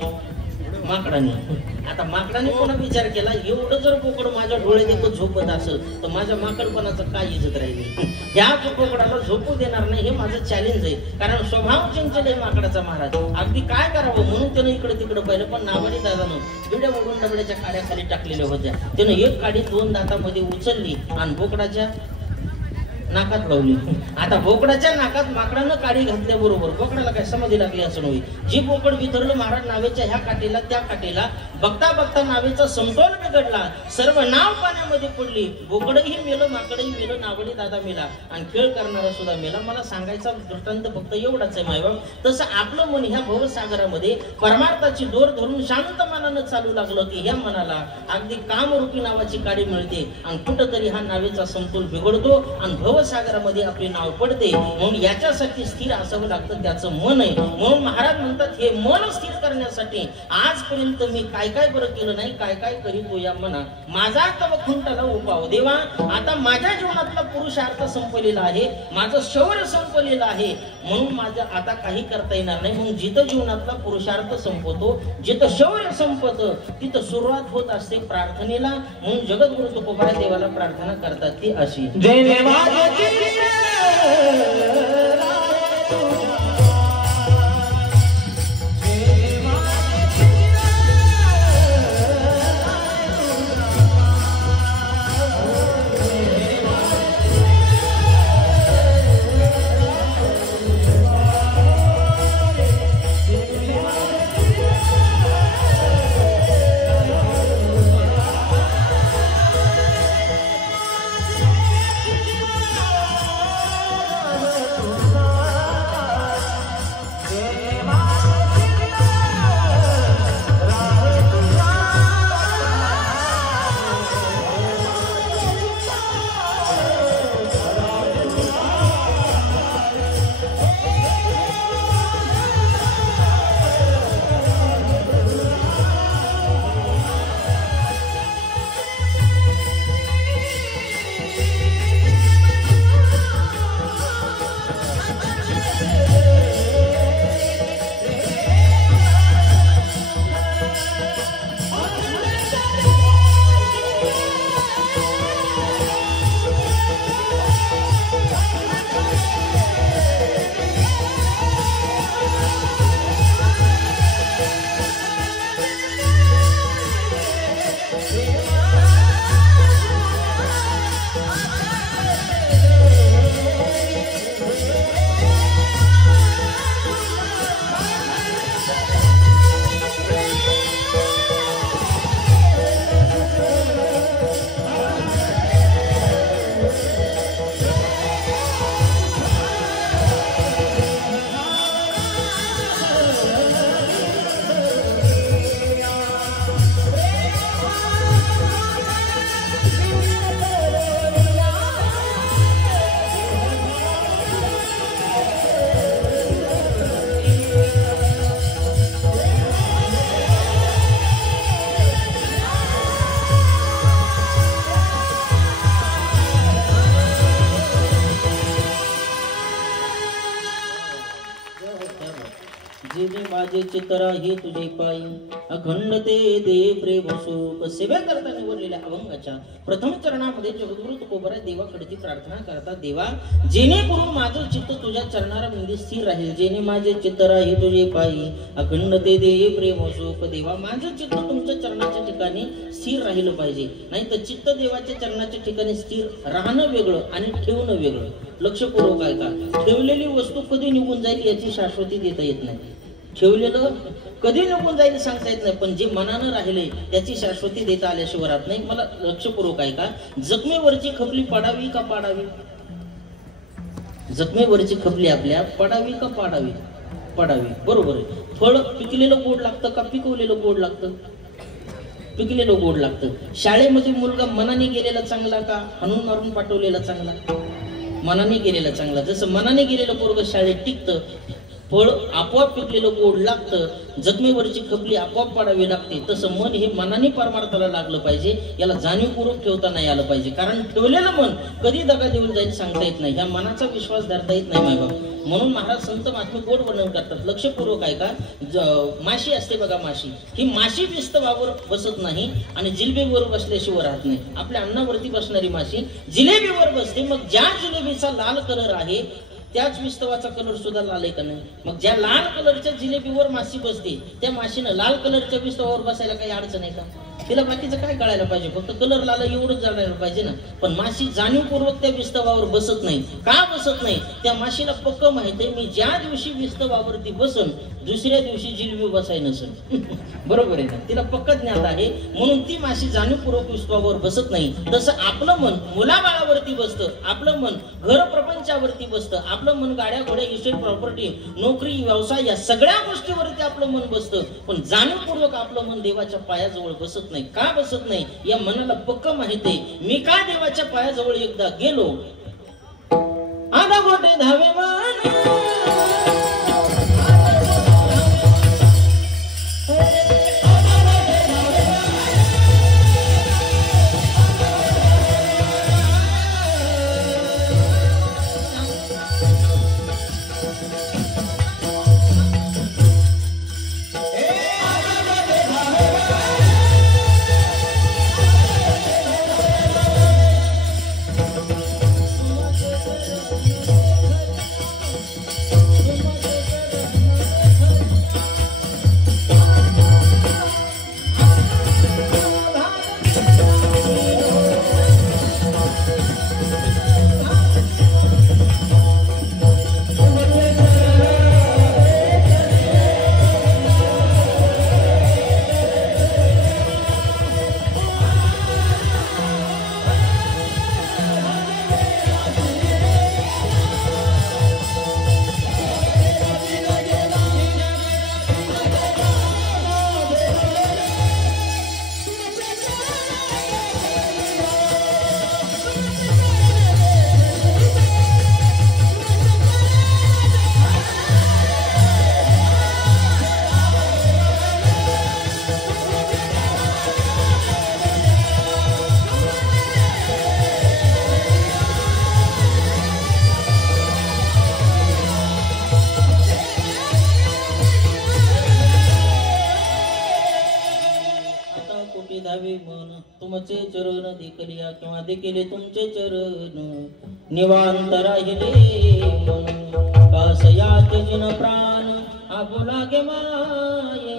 माकडाने. आता माकडाने पुन्हा विचार केला, एवढं जर बोकड माझ्या डोळ्यात एकच झोपत असेल तर माझ्या माकडपणाचं काय इज्जत राहिली? ह्या बोकडाला झोपू देणार नाही, हे माझं चॅलेंज आहे. कारण स्वभाव चंचल आहे माकडाचा महाराज. अगदी काय करावं म्हणून त्यानं इकडे तिकडे पाहिलं, पण नावाडी दादानं बिड्या बघून डबड्याच्या काड्या खाली टाकलेल्या होत्या. त्यानं एक काडी दोन दातामध्ये उचलली आणि बोकडाच्या नाकात लावली. आता बोकडाच्या नाकात माकडानं काडी घातल्याबरोबर बोकडाला काय समाधी लागली असं नव्हे. जी बोकड वितरलं महाराज नावेच्या ह्या काठीला त्या काठीला, बघता बघता नावेचा समतोल बिघडला, सर्व नाव पाण्यामध्ये पडली. बोकडही मेलं, माकडही मेलं, नावडी दादा मेला आणि खेळ करणारा सुद्धा मेला. मला सांगायचा दृष्टांत फक्त एवढाच आहे मायबाप. तसं आपलं मन ह्या भवसागरामध्ये परमार्थाची दोर धरून शांत मनानं चालू लागलं की ह्या मनाला अगदी कामरूपी नावाची काडी मिळते आणि कुठंतरी हा नावेचा समतोल बिघडतो आणि सागरामध्ये आपले नाव पडते. म्हणून याच्यासाठी स्थिर असावं लागतं, त्याचं मन आहे. म्हणून महाराज म्हणतात हे मन स्थिर करण्यासाठी आजपर्यंत मी काय काय बरं केलं नाही, काय काय करीतो या मना माझा तव खुंटाला उपाव देवा. आता माझ्या जीवनातला पुरुषार्थ संपलेला आहे, माझं शौर्य संपलेलं आहे, म्हणून माझं आता काही करता येणार नाही. म्हणून जिथं जीवनातला पुरुषार्थ संपतो, जिथं शौर्य संपतं तिथं सुरुवात होत असते प्रार्थनेला. म्हणून जगद्गुरु तुकोबाराय देवाला प्रार्थना करतात ती अशी, जय देवा माझे चित्तरा हे तुझे पायी अखंड ते दे प्रेम सुख सेवा करता निवडलेल्या अभंगाच्या प्रथम चरणामध्ये जगद्गुरु तुकोबराय देवाकडची प्रार्थना करतात. देवा जेणेकरून माझं चित्त तुझ्या चरणामध्ये स्थिर राहील, जेणे माझे चित्तरा हे तुझे पायी अखंड ते दे प्रेम सुख. देवा माझं चित्त तुमच्या चरणाच्या ठिकाणी स्थिर राहिलं पाहिजे, नाही तर चित्त देवाच्या चरणाच्या ठिकाणी स्थिर राहणं वेगळं आणि ठेवणं वेगळं. लक्षपूर्वक आहे का? ठेवलेली वस्तू कधी निघून जाईल याची शाश्वती देता येत नाही, ठेवलेलं कधी निघून जाईल सांगता येत नाही, पण जे मनानं राहिले त्याची शाश्वती देता आल्याशिवाय राहत नाही. मला लक्षपूर्वक आहे का? जखमेवरची खपली पडावी का पाडावी? जखमेवरची खपली आपल्या पडावी का पाडावी? पडावी. बरोबर आहे. फळ पिकलेलं गोड लागतं का पिकवलेलं गोड लागतं? पिकलेलं गोड लागतं. शाळेमध्ये मुलगा मनाने गेलेला चांगला का हाणून मारून पाठवलेला चांगला? मनाने गेलेला चांगला. जसं मनाने गेलेलं पोरग शाळेत टिकतं, फळ आपोआप पिकलेलं गोड लागतं, जखमेवरची खपली आपोआप पाडावी लागते, तसं मन हे मनाने परमार्थाला लागलं पाहिजे. याला जाणीवपूर्वक ठेवता नाही आलं पाहिजे, कारण ठेवलेलं मन कधी दगा देऊन जाईल सांगता येत नाही, ह्या मनाचा विश्वास धरता येत नाही मायबाप. म्हणून महाराज संत महात्मे गोड वर्णन करतात. लक्षपूर्वक आहे का? माशी असते बघा, माशी ही माशी विस्तवावर बसत नाही आणि जिलेबीवर बसल्याशिवाय राहत नाही. आपल्या अन्नावरती बसणारी माशी जिलेबीवर बसते. मग ज्या जिलेबीचा लाल कलर आहे त्याच विस्तवाचा कलर सुद्धा लाल आहे का नाही? मग ज्या लाल कलरच्या जिलेबीवर माशी बसते त्या माशीनं लाल कलरच्या विस्तवावर बसायला काही अडचण आहे का? तिला बाकीचं काय कळायला पाहिजे? फक्त कलर लाल एवढंच जाणायला पाहिजे ना. पण माशी जाणीवपूर्वक त्या विस्तवावर बसत नाही. का बसत नाही? त्या माशीला पक्क माहित आहे, मी ज्या दिवशी विस्तवावरती बसन दुसऱ्या दिवशी जिलेबी बसाय नसेल. बरोबर आहे ना? तिला पक्क ज्ञात आहे, म्हणून ती माशी जाणीवपूर्वक विस्तवावर बसत नाही. तसं आपलं मन मुलाबाळावरती बसतं, आपलं मन घर प्रपंचावरती बसतं, आपलं मन गाड्या घोड्या इस्टेट प्रॉपर्टी नोकरी व्यवसाय या सगळ्या गोष्टीवरती आपलं मन बसतं. पण जाणीवपूर्वक आपलं मन देवाच्या पायाजवळ बसत नाही. का बसत नाही? या मनाला पक्क माहित आहे, मी का देवाच्या पायाजवळ एकदा गेलो आधा गोटे धावे तुमचे चरण देखलिया किंवा देखिले तुमचे चरण निवांत राहिले मन कासयात जिन प्राण आपुला गे माये.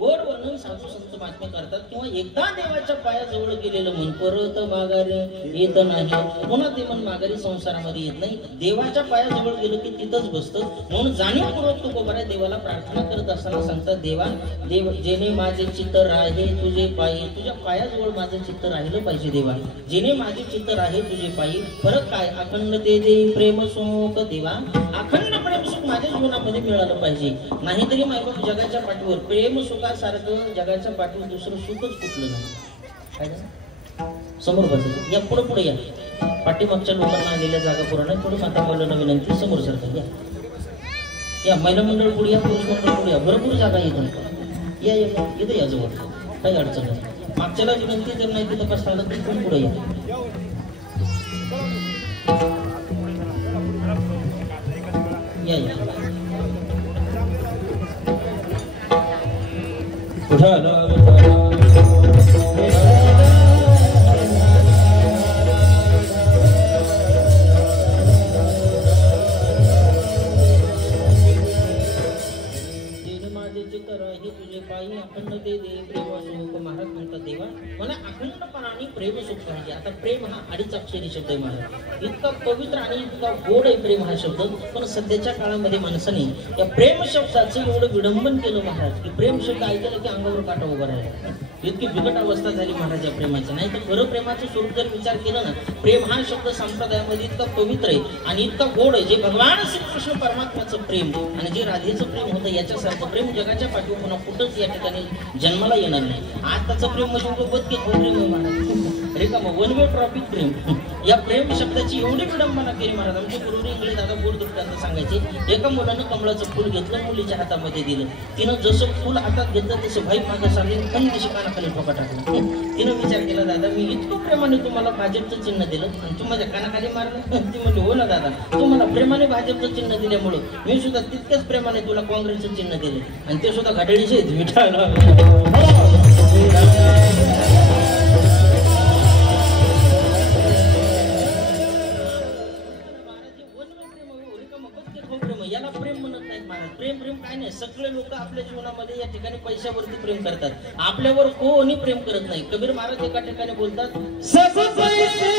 गोड वर्णन साधू संत महात्मे करतात. किंवा एकदा देवाच्या पायाजवळ गेलेलं मन परत माघारी येत नाही. पुन्हा ते मन माघारी संसारामध्ये येत नाही. देवाच्या पायाजवळ गेलं की तिथंच बसतं. म्हणून जाणीवपूर्वक तुकोबराय देवाला प्रार्थना करत असताना सांगतात, देवा देव जेणे माझे चित्त राहे तुझे पायी, तुझ्या पायाजवळ माझं चित्त राहिलं पाहिजे. देवा जेणे माझे चित्त राहे तुझे पायी. फरक काय? अखंड ते दे प्रेम सुख. देवा अखंड प्रेम सुख माझ्या जीवनामध्ये मिळालं पाहिजे. नाहीतरी मायबाप जगाच्या पाठीवर प्रेम सुखासारखं जगाच्या पाठीवर दुसरं सुखच कुठलं नाही. समोर बसायचं. या पुढे पुढे या. पाठीमागच्या लोकांना आलेल्या जागा पुराण थोडी माता बोलायला विनंती. समोर सरकार या. या महिला मंडळ पुढे या, पुरुष मंडळ पुढे या. भरपूर जागा येतं. या या इथं या जवळ, काही अडचण नाही. मागच्याला विनंती जर नाही तिथं कसं आलं तरी पण पुढे या. या या आता प्रेम हा अडीच अक्षरी शब्द आहे महाराज, इतका पवित्र आणि इतका गोड आहे प्रेम हा शब्द. पण सध्याच्या काळामध्ये माणसाने या प्रेम शब्दाचं एवढं विडंबन केलं महाराज की प्रेम शब्द ऐकलं की अंगावर काटा उभा राहिला. इतकी बिकट अवस्था झाली महाराज या प्रेमाची. नाही तर खरं प्रेमाचं स्वरूप जर विचार केला ना, प्रेम हा शब्द संप्रदायामध्ये इतका पवित्र आहे आणि इतका गोड आहे. जे भगवान श्रीकृष्ण परमात्म्याचं प्रेम आणि जे राधेचं प्रेम होतं याच्यासारखं प्रेम जगाच्या पाठीवर पुन्हा कुठंच या ठिकाणी जन्माला येणार नाही. आज त्याचं प्रेम म्हणजे बदकेत प्रेम आहे महाराज, रेखा वन वे ट्रॉफिक प्रेम. या प्रेम शब्दाची एवढी विडंबना केली महाराज. आमचे गुरुजी इंगळे दादा गोड दृष्टांत सांगायचे, एका मुलानं कमळाचं फुल घेतलं, मुलीच्या हातामध्ये दिलं. तिनं जसं फुल हातात घेतलं तसं भाई मागं चालली पण कानाखाली ठोका टाकला. तिनं विचार केला, दादा मी इतकं प्रेमाने तुम्हाला भाजपचं चिन्ह दिलं आणि तू माझ्या कानाखाली मारलं. ती म्हणजे हो ना दादा, तू मला प्रेमाने भाजपचं चिन्ह दिल्यामुळं मी सुद्धा तितक्याच प्रेमाने तुला काँग्रेसचं चिन्ह दिलं आणि ते सुद्धा घड्याळीचे विठाला. याला प्रेम म्हणत नाहीत महाराज. प्रेम प्रेम काय नाही. सगळे लोक आपल्या जीवनामध्ये या ठिकाणी पैशावरती प्रेम करतात, आपल्यावर कोणी प्रेम करत नाही. कबीर महाराज एका ठिकाणी बोलतात, सब पैसे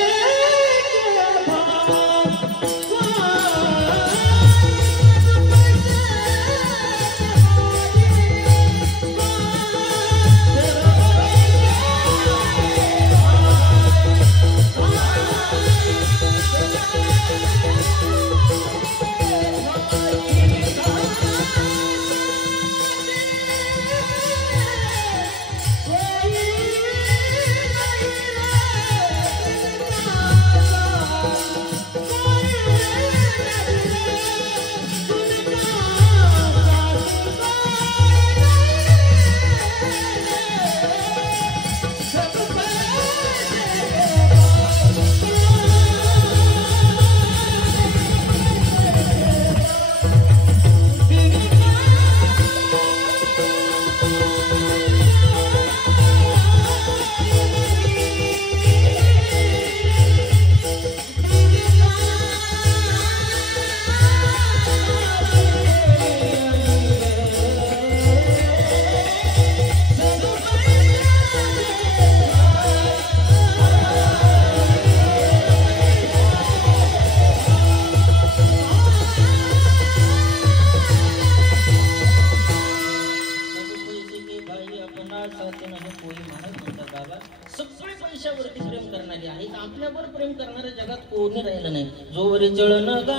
आपल्यावर प्रेम करणाऱ्या जगात कोणी राहिलं नाही. जोवरी जळण गा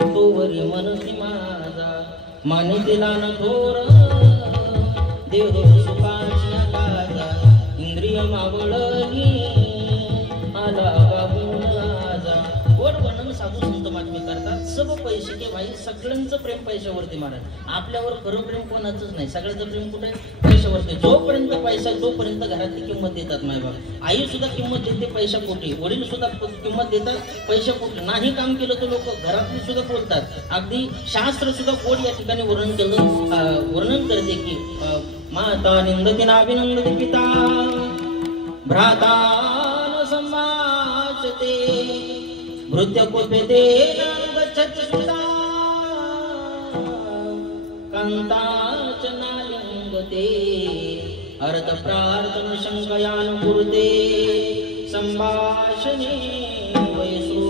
तोवरी मनसी माझा माने दिला न थोर देव सुखाची लाजा इंद्रिय मावळली आला बाबून राजा. गोड वर्णन साधू संत महात्मे करतात. सब पैसे के भाई, सगळ्यांचं प्रेम पैशावरती महाराज. आपल्यावर खरं प्रेम कोणाचंच नाही. सगळ्याचं प्रेम कुठे? पैशावरती. जोपर्यंत पैसा तोपर्यंत घरातली किंमत देतात. माय बाप आई सुद्धा किंमत देते पैसा पोटी, वडील सुद्धा किंमत देतात पैसा पोटी. नाही काम केलं तर लोक घरातली सुद्धा बोलतात. अगदी शास्त्र सुद्धा गोड या ठिकाणी वर्णन करते की माता निंदती नाभिनंदती पिता भ्राता न संभाषते भृत्य कोपेते गच्छति सुता कांताच नालिंगते अर्थ प्रार्थना शंकयान कुरुते संभाषणे वयसु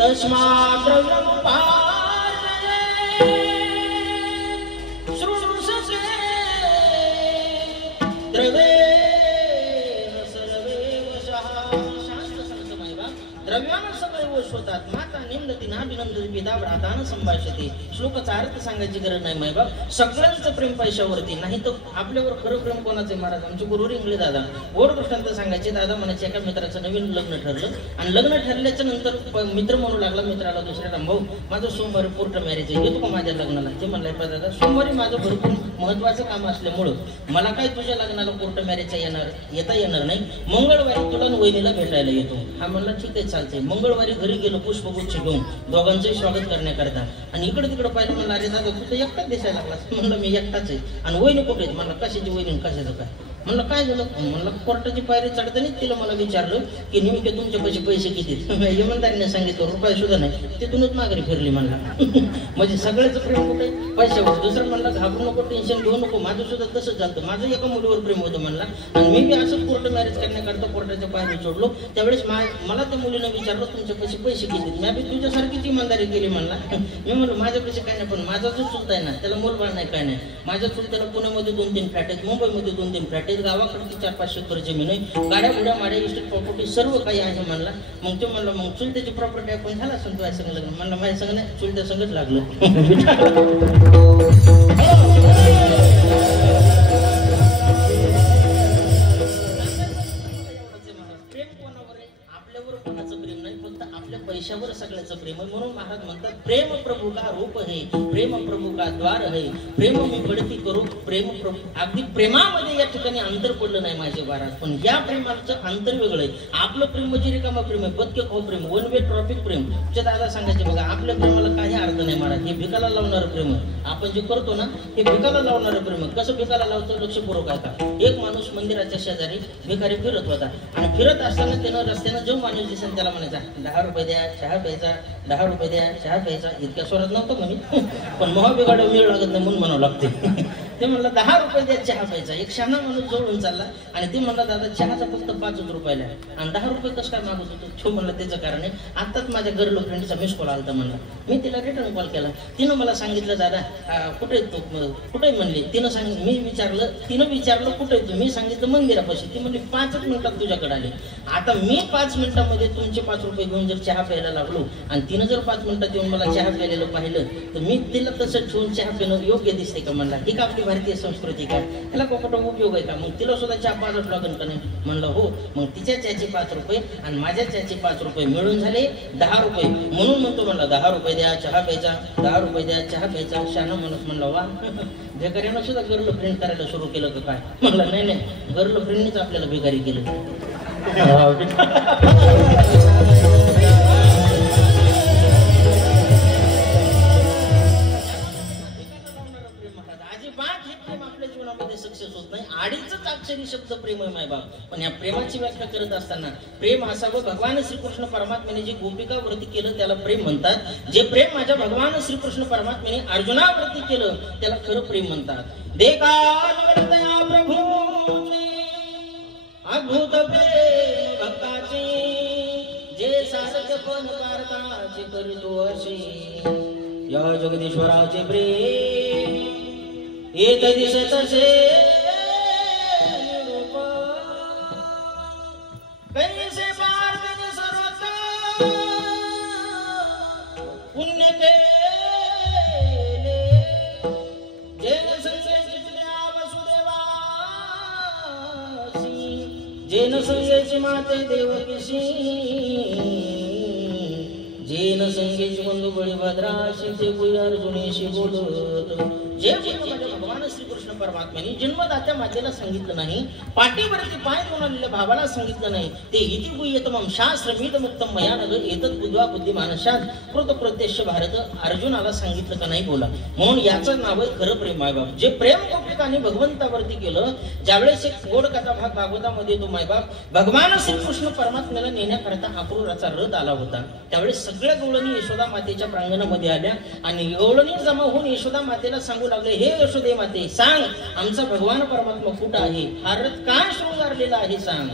तस्मात् द्रव्यं पार्जये श्रुणुषसे द्रव्येन सर्वे वशः. शास्त्र सांगतं मायबा, द्रव्यानं सगळे वश होतात. माता निंदती नाभिनंदती पिता भ्रातानं संभाषते. श्लोकाचा अर्थ सांगायची गरज नाही मायबाप. सगळ्यांचं प्रेम पैशावरती. नाही तर आपल्यावर खरं प्रेम कोणाचं आहे महाराज. आमचे गुरुजी इंगळे दादा गोड दृष्टांत सांगायचे. दादा म्हणायचे, एका मित्राचं नवीन लग्न ठरलं आणि लग्न ठरल्याच्या नंतर मित्र म्हणू लागला मित्राला दुसऱ्या, भाऊ माझं सोमवारी कोर्ट मॅरेज आहे, येतो का माझ्या लग्नाला? ते म्हणलाय, दादा सोमवारी माझं भरपूर महत्वाचं काम असल्यामुळं मला काय तुझ्या लग्नाला कोर्ट मॅरेजचा येता येणार नाही. मंगळवारी तुला वहिनीला भेटायला येतो. हा म्हणला ठीक आहे चालतंय. मंगळवारी घरी गेलो पुष्पगुच्छ घेऊन दोघांचंही स्वागत करण्याकरता आणि इकडे तिकडे इकडं पाहिलं म्हणलं अरे दादा तू तर एकटाच दिसायला लागलास. म्हणलं मी एकटाच आहे. आणि वहिनी कुठे आहेत? म्हणलं कशाची वहिनी कशाचं काय? म्हणलं काय झालं? म्हणलं कोर्टाची पायरी चढतानाच तिला मला विचारलं की नेमके तुमच्या पैसे किती? इमानदारीने सांगितलं रुपये सुद्धा नाही. तिथूनच माघारी फिरली म्हणला. म्हणजे सगळ्याचं प्रेम कुठे? पैशावर. दुसरं म्हणलं घाबरू नको, टेन्शन घेऊ नको. माझं सुद्धा तसंच झालं. माझं एका मुलीवर प्रेम होतं म्हणला. आणि मी बी असं कोर्ट मॅरेज करण्याकरता कोर्टाच्या पायरी चढलो. त्यावेळेस मला त्या मुलीनं विचारलं तुमच्या पैसे किती? मी बी तुझ्यासारखीच इमानदारी केली म्हणला. मी म्हणलं माझ्या पैसे काय नाही, पण माझा जो चुलता आहे ना त्याला मूलबाळ नाही काय नाही. माझ्या चुलत्याला पुण्यामध्ये 2-3 फ्लॅट आहेत, मुंबईमध्ये 2-3 फ्लॅट आहेत, गावाकडची 400-500 एकर जमीन आहे, गाड्या बुड्या माड्या इस्टेट प्रॉपर्टी सर्व काही आहे म्हणला. मग ते म्हणलं मग चुलत्याची प्रॉपर्टी आपण झाला असं तुझ्या संग लग्न? म्हणलं माझ्या संग नाही, चुलत्या संगच लागलं. प्रेम कोणावर आहे? आपल्यावर कोणाचं प्रेम नाही, फक्त आपल्या पैशावर सगळ्याचं प्रेम आहे. म्हणून महाराज म्हणतात प्रेम प्रभू का रूप है, प्रेम प्रभू का द्वार है, प्रेम मी बढती करू प्रेम प्रभू. अगदी प्रेमामध्ये या ठिकाणी अंतर पडलं नाही माझे महाराज, पण या प्रेमाचं अंतर वेगळं आहे. आपलं प्रेम म्हणजे रिकामा प्रेम आहे, बदके खाऊ प्रेम, वन वे ट्रॉफिक प्रेम. तुझ्या दादा सांगायचे बघा आपल्या प्रेमाला काही अर्थ नाही महाराज, हे भिकाला लावणारं प्रेम आहे. आपण जे करतो ना हे भिकाला लावणारं प्रेम आहे. कसं भिकाला लावतो लक्षपूर्वक ऐका. एक माणूस मंदिराच्या शेजारी भिकारी फिरत होता आणि फिरत असताना त्यानं रस्त्यानं जो माणूस दिसेल त्याला म्हणायचा 10 रुपये द्या चहा प्यायचा, 10 रुपये द्या चहा प्यायचा. इतक्या स्वरात नव्हतं म्हणे, पण महाबिगाड वेळ लागत नाही म्हणून म्हणावं लागते. ते म्हणलं 10 रुपये द्या चहा प्यायचा. एक शहाणा माणूस जवळून चालला आणि ते म्हणला दादा चहाचा फक्त 5 रुपयाला आहे आणि 10 रुपये कसं काय मागत होतो? तो म्हणला त्याचं कारण आहे आत्ताच माझ्या गर्लफ्रेंडचा मिस कॉल आलता म्हणला. मी तिला रिटर्न कॉल केला. तिनं मला सांगितलं दादा कुठे तू? कुठे म्हणली? तिनं तिनं विचारलं कुठे तू? मी सांगितलं मंदिरापाशी. ती म्हणली 5 मिनिटात तुझ्याकडे आले. आता मी 5 मिनिटामध्ये तुमचे 5 रुपये घेऊन जर चहा प्यायला लागलो आणि तिनं जर 5 मिनिटात येऊन मला चहा प्यायलेलं पाहिलं तर मी तिला तसं ठेवून चहा पिणं योग्य दिसते का म्हणला? ही का आपली भारतीय संस्कृती काय? त्याला कोकटा उपयोग आहे का? मग तिला सुद्धा चहा पाजत लागेल का नाही? म्हणलं हो. मग तिच्या चहाचे 5 रुपये आणि माझ्या चहाचे 5 रुपये मिळून झाले 10 रुपये. म्हणून म्हणतो म्हणला 10 रुपये द्या चहा प्यायचा, 10 रुपये द्या चहा प्यायचा. शहाणा माणूस म्हणला वा भिकाऱ्यानं सुद्धा गर्लफ्रेंड करायला सुरू केलं का काय? म्हणलं नाही नाही, गर्लफ्रेंडनीच आपल्याला भिकारी केलं. सक्सेस होत नाही. 2.5 अक्षरी शब्द प्रेम आहे मायबाप. पण या प्रेमाची व्याख्या करत असताना प्रेम असावं भगवान श्रीकृष्ण परमात्म्याने जे गोपिकावरती केलं त्याला प्रेम म्हणतात. जे प्रेम माझ्या भगवान श्रीकृष्ण परमात्म्याने अर्जुनावरती केलं त्याला खरं प्रेम म्हणतात. देकालवरतया प्रभूचे अद्भुत प्रेम भक्ताचे, जे सारथ पण पारताचे करतो असे या जगदीश्वराचे प्रेम एक दिसत असे कैसे पार्वती सर्वत्र पुण्य केले, जेन संगेची वसुदेवासी, जेन संगेची माते देवकीशी, जेन संगेची बंधू बळीभद्राशी, ते गुई अर्जुनेशी बोलत. जे भगवान श्रीकृष्ण परमात्म्याने जन्मदात्या मातेला सांगितलं नाही, पाठीवरती पाय देऊन आलेल्या भावाला सांगितलं नाही, ते इति गुह्यतमं शास्त्रमिदमुक्तं मया नघ एतत् बुद्ध्वा बुद्धिमानशात् कृत प्रत्यक्ष भारत अर्जुनाला सांगितलं का नाही? बोला. म्हणून याचं नाव आहे खरं प्रेम मायबाप. जे प्रेम गोपिकाने भगवंतावरती केलं, ज्यावेळेस एक गोड कथा भाग भागवतामध्ये येतो मायबाप भगवान श्रीकृष्ण परमात्म्याला नेण्याकरता अक्रूराचा रथ आला होता. त्यावेळेस सगळ्या गवळणी यशोदा मातेच्या प्रांगणामध्ये आल्या आणि गवळणी जमा होऊन यशोदा मातेला सांगू लागले, हे यशोदे माते सांग आमचा भगवान परमात्मा कुठं आहे? हा रथ का शृंगारलेला आहे सांग.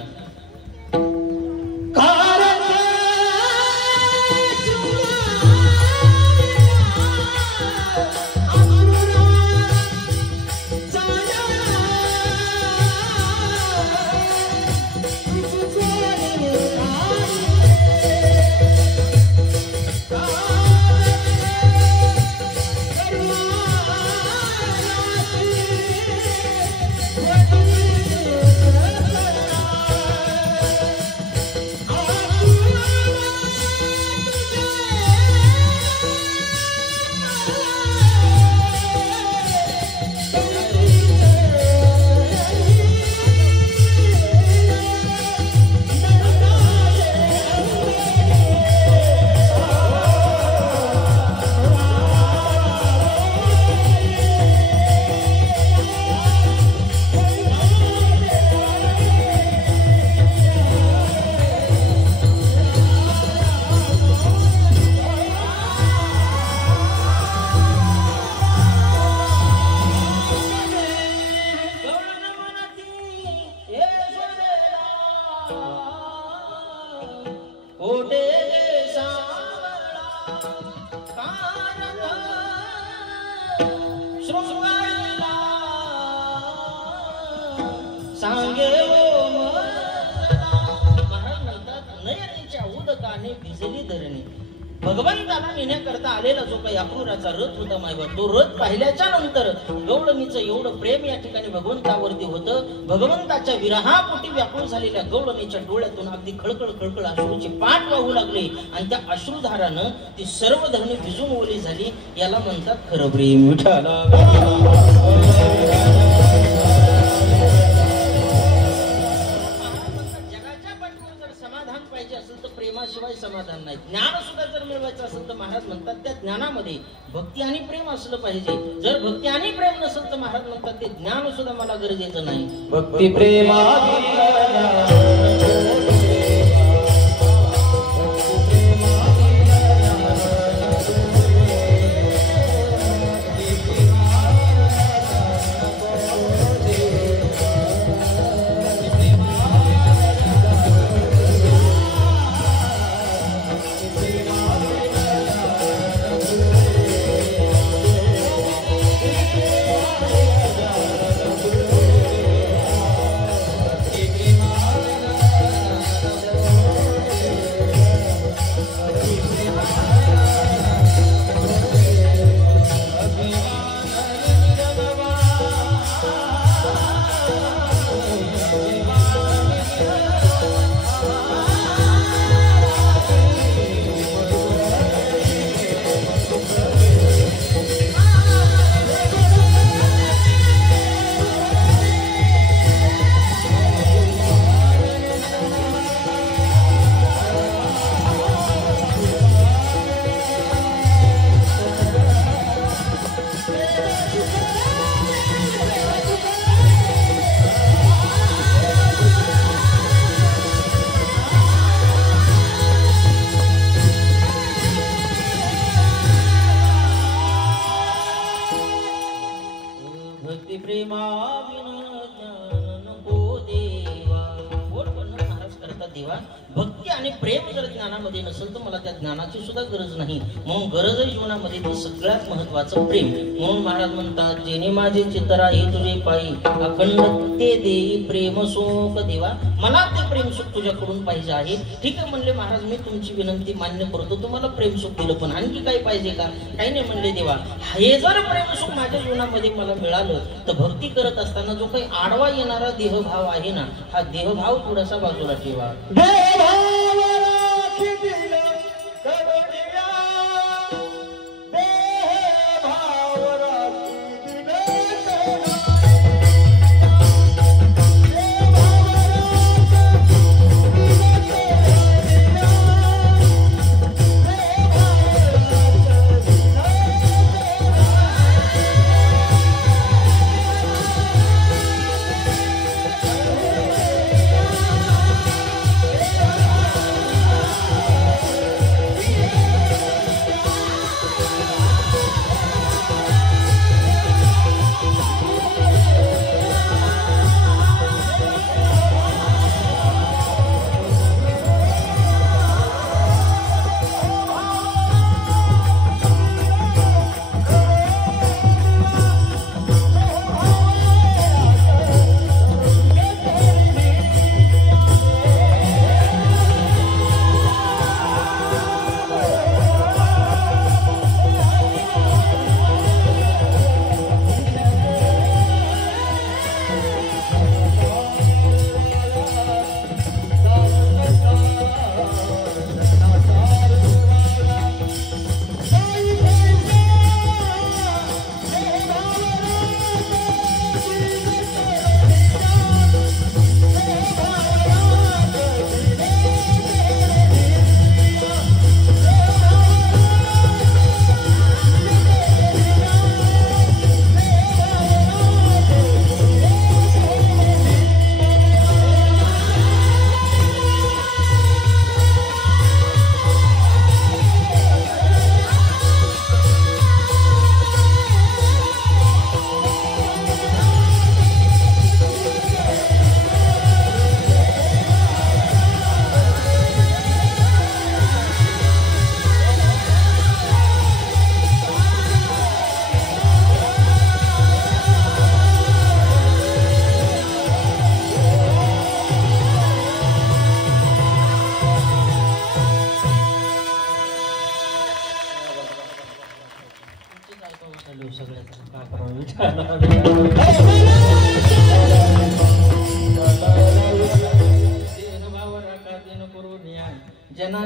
सांगे ओ महाराज म्हणतात नयनेच्या उदकाने भिजली धरणी. भगवंताला नेण्याकरता आलेला जो काही अक्रूराचा रथ होता मायबाप, तो रथ पाहिल्याच्या नंतर गवळणीचं एवढं प्रेम या ठिकाणी भगवंतावरती होतं. भगवंताच्या विरहापोटी व्याकुळ झालेल्या गवळणीच्या डोळ्यातून अगदी खळखळ खळखळ अश्रूची पाठ वाहू लागली आणि त्या अश्रुधारानं ती सर्व धरणी भिजून ओली झाली. याला म्हणतात खरं प्रेम. विठाला प्रेमाशिवाय समाधान नाही. ज्ञान सुद्धा जर मिळवायचं असेल तर महाराज म्हणतात त्या ज्ञानामध्ये भक्ती आणि प्रेम असलं पाहिजे. जर भक्ती आणि प्रेम नसेल तर महाराज म्हणतात ते ज्ञान सुद्धा मला गरजेचं नाही. भक्ती प्रेम भक्ती आणि प्रेम जर ज्ञानामध्ये नसेल तर मला त्या ज्ञानाची सुद्धा गरज नाही. म्हणून गरज आहे जीवनामध्ये ती सगळ्यात महत्वाचं प्रेम. म्हणून महाराज म्हणतात जेणे माझे चित्तरा हे तुझे पायी अखंड ते देई प्रेम सुख देवा. मला ते प्रेम सुख तुझ्याकडून पाहिजे आहे. ठीक आहे म्हणले महाराज मी तुमची विनंती मान्य करतो. तुम्हाला प्रेम सुख दिलं पण आणखी काही पाहिजे का? काही नाही म्हणले देवा. हे जर प्रेम सुख माझ्या जीवनामध्ये मला मिळालं तर भक्ती करत असताना जो काही आडवा येणारा देहभाव आहे ना, हा देहभाव थोडासा बाजूला ठेवा. Yeah.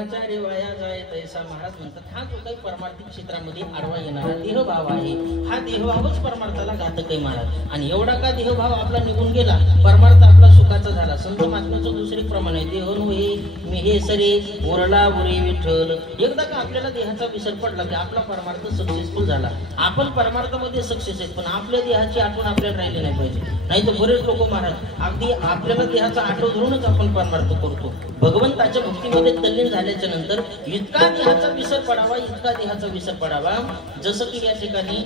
जनाचार्य वाया जाय तैसा महाराज म्हणतात हा जो काही परमार्थिक क्षेत्रामध्ये आडवा येणारा देहभाव आहे हा देहभावच परमार्थाला घातक आहे महाराज. आणि एवढा का देहभाव आपला निघून गेला परमार्थ आपला सुखाचा झाला. संत महात्म्याचं दुसरे प्रमाण आहे देह हे मी हे सरे ओरला उरे विठ्ठल. एकदा का आपल्याला देहाचा विसर पडला की आपला परमार्थ सक्सेसफुल झाला. आपण परमार्थामध्ये सक्सेस आहेत पण आपल्या देहाची आठवण आपल्याला राहिली नाही पाहिजे. नाही तर बरेच लोक महाराज अगदी आपल्याला देहाचा आठव धरूनच आपण परमार्थ करतो. भगवंताच्या भक्तीमध्ये तल्लीन झाल्याच्या नंतर इतका देहाचा विसर पडावा इतका देहाचा विसर पडावा जसं की या ठिकाणी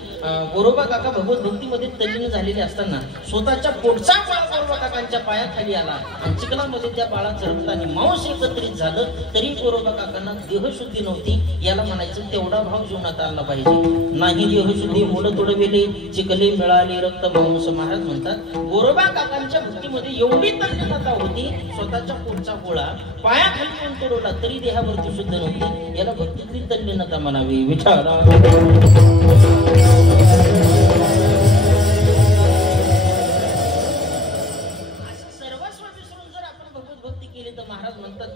गोरोबा काका भगवत भक्तीमध्ये तल्लीन झालेले असताना स्वतःच्या पोटचा बाळ गोरोबा काकांच्या पायाखाली आला आणि चिखलामध्ये त्या बाळाचं रक्त आणि मांस एकत्रित झालं तरी गोरोबा काकांना देहशुद्धी नव्हती. याला म्हणायचं तेवढा भाव जीवनात आला पाहिजे. नाही देहशुद्धी मुलं तुडविले चिखले मिळाले रक्त मांस. महाराज म्हणतात गोरोबा काकांच्या भक्तीमध्ये एवढी तल्लीनता होती स्वतःच्या पोटचा गोळा पायाखाली पण तोडवला तरी देहावरती शुद्ध नव्हती. याला भक्तीतली तल्लीनता म्हणावी. विचारा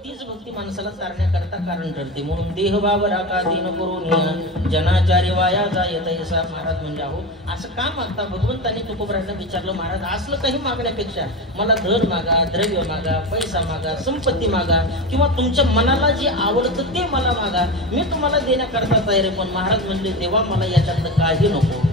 तीच भक्ती माणसाला तारण्याकरता कारण ठरते. म्हणून देहभाव राखा दीन करून जनाचार्य वाया जाय तैसा. महाराज म्हणजे आहो असं का मागता. भगवंताने तुकोबरायांना विचारलं महाराज असलं काही मागण्यापेक्षा मला धन मागा द्रव्य मागा पैसा मागा संपत्ती मागा किंवा तुमच्या मनाला जे आवडतं ते मला मागा मी तुम्हाला देण्याकरता तयार आहे. पण महाराज म्हणले देवा मला याच्यातलं काही नको.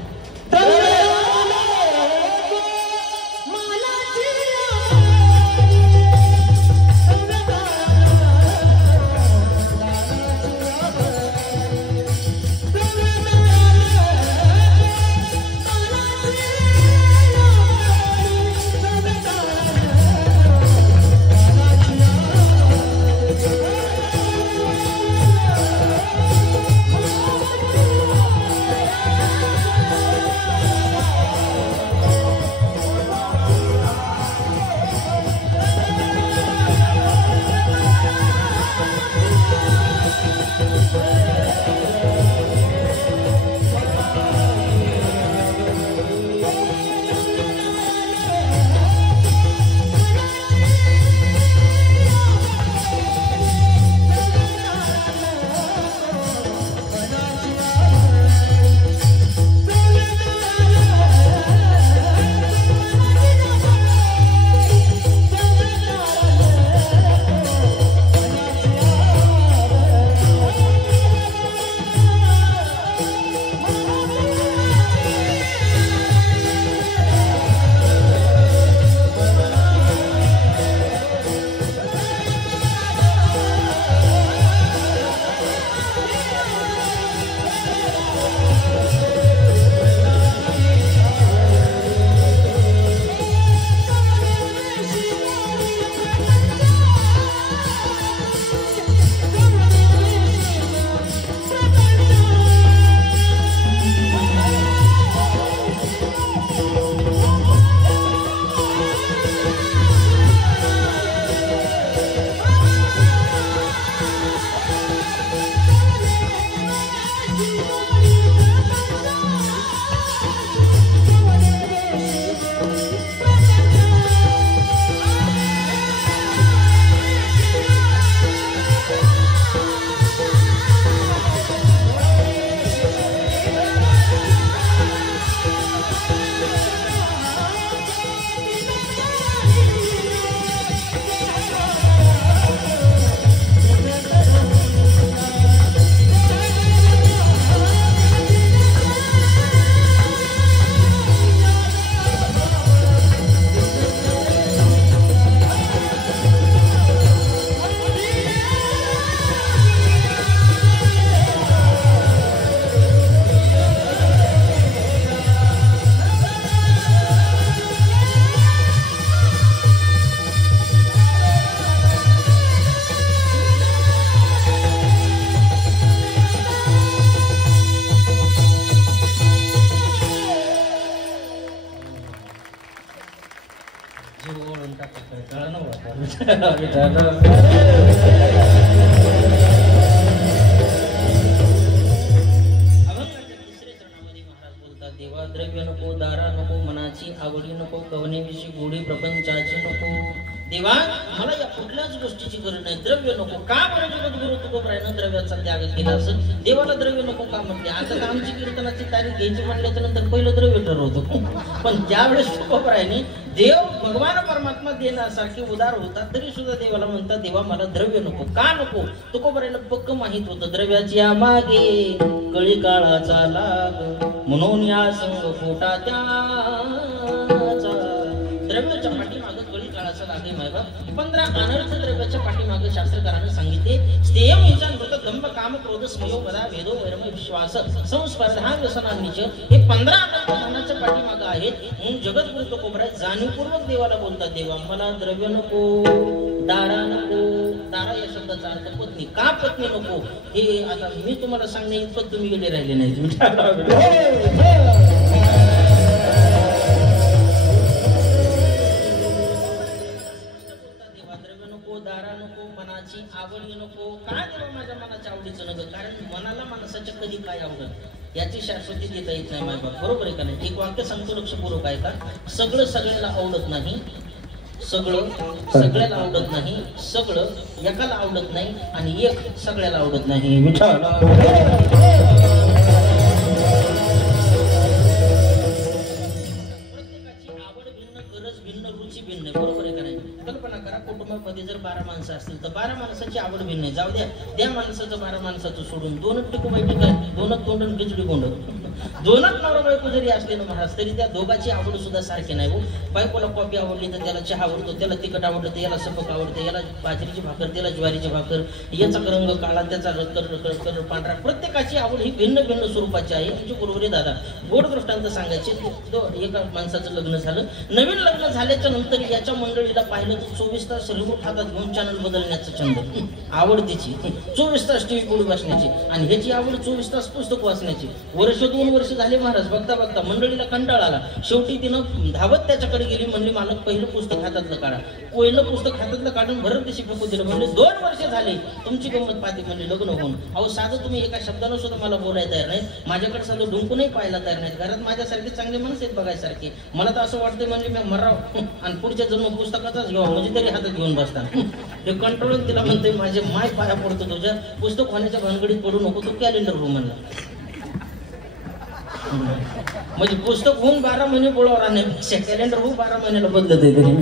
देवा द्रव्य नको दारा नको मनाची आवडी नको कवनेविषयी गोडी प्रपंचाची नको देवा मला या कुठल्याच गोष्टीची गरज नाही, द्रव्य नको. का बरं जगद्गुरु तुकोबरायानं द्रव्याचा त्याग केला असं? देवाला द्रव्य नको का म्हटले? आता तर आमची कीर्तनाची तारीख घ्यायची म्हटल्याच्या नंतर पहिलं द्रव्य ठरवतो. पण त्यावेळेस तुकोबरायाने देव भगवान परमात्मा देण्यासारखे उदार होता तरी सुद्धा देवाला म्हणतात देवा मला द्रव्य नको. का नको? तुकोबरायाला पक्क माहित होतं द्रव्याच्या मागे कळी काळाचा लाग, म्हणून या संग फोटा त्याचा. द्रव्याच्या पाठीमागं कळी काळाचा लागे मायबा. 15 अनर्थ द्रव्याच्या पाठीमागं शास्त्रकारांनी सांगितले. स्थेयम हिंसा नृत दंभ काम क्रोध स्मयो मदा वेदो वैरम विश्वास संस्पर्धा व्यसनांनीच, हे 15 अनर्थ मनाच्या पाठीमागं आहेत. म्हणून जगद्गुरु तुकोबराय जाणीवपूर्वक देवाला बोलतात देवा मला द्रव्य नको, दारा नको. दारा या शब्दाचा अर्थ पत्नी. का पत्नी नको हे आता मी तुम्हाला सांगणे इतपत तुम्ही गेले राहिले नाही. दारा नको, मनाची आवड नको. काय देवा माझ्या मनाच्या आवडीचं नको? कारण मनाला माणसाच्या कधी काय आवडत याची शाश्वती देता येत नाही मायबाप. बरोबर आहे का नाही? एक वाक्य सांगतो लक्षपूर्वक आहे का? सगळं सगळ्याला आवडत नाही, सगळं सगळ्याला आवडत नाही, सगळं एकाला आवडत नाही आणि एक सगळ्याला आवडत नाही. भिन्न. बरोबर आहे का नाही? कल्पना करा कुटुंबामध्ये जर 12 माणसं असतील तर 12 माणसाची आवड भिन्न आहे. जाऊ द्या त्या माणसाचं 12 माणसाचं सोडून 2च टिकूबाई टिकाय, 2च तोंड खिचडी गोंड, 2च नवरा बायको जरी असले ना महाराज तरी त्या दोघांची आवड सुद्धा सारखी नाही हो. बायकोला कॉफी आवडली तर त्याला चहा आवडतो, त्याला तिखट आवडतं, त्याला सपक आवडतं, याला बाजरीची भाकर, त्याला ज्वारीची भाकर, याचा रंग काळा, त्याचा कलर पांढरा. प्रत्येकाची आवड ही भिन्न भिन्न स्वरूपाची आहे. म्हणजे बरोबर आहे दादा. गोड दृष्टांत सांगायचे. एका माणसाचं लग्न झालं, नवीन लग्न झाल्याच्या नंतर याच्या मंडळीला पाहिलं तर 24 तास रिमोट हातात घेऊन चॅनल बदलण्याचा छंद, आवड तिची 24 तास टीव्ही पुढे बसण्याची. आणि ह्याची आवड 24 तास पुस्तक वाचण्याची. 2 वर्ष झाले महाराज. बघता बघता मंडळीला कंटाळा आला. शेवटी तिनं धावत त्याच्याकडे गेली. म्हणली मालक पहिलं पुस्तक हातातलं काढा. पहिलं पुस्तक हातातलं काढून भरत दिशी फेकून दिलं. म्हणले 2 वर्ष झाले तुमची गंमत पाहते. म्हणले लग्न होऊन अहो साधं तुम्ही एका शब्दानं सुद्धा मला बोलायला तयार नाही, माझ्याकडे साधं डुंकूनही पाहायला तयार नाहीत. घरात माझ्यासारखे चांगले माणसं आहेत बघायसारखे. मला तर असं वाटतं म्हणजे मी मराव आणि पुढच्या जन्म पुस्तकाचाच घेऊ म्हणजे तरी हातात घेऊन बसतात. हे कंट्रोल तिला म्हणते माझे माय पाया पडतो तुझ्या, पुस्तक होण्याच्या भानगडीत पडू नको, तू कॅलेंडर हो म्हणला. म्हणजे पुस्तक होऊन 12 महिने बोलावं राहण्यापेक्षा कॅलेंडर होऊन 12 महिन्याला बदलत आहे तरी.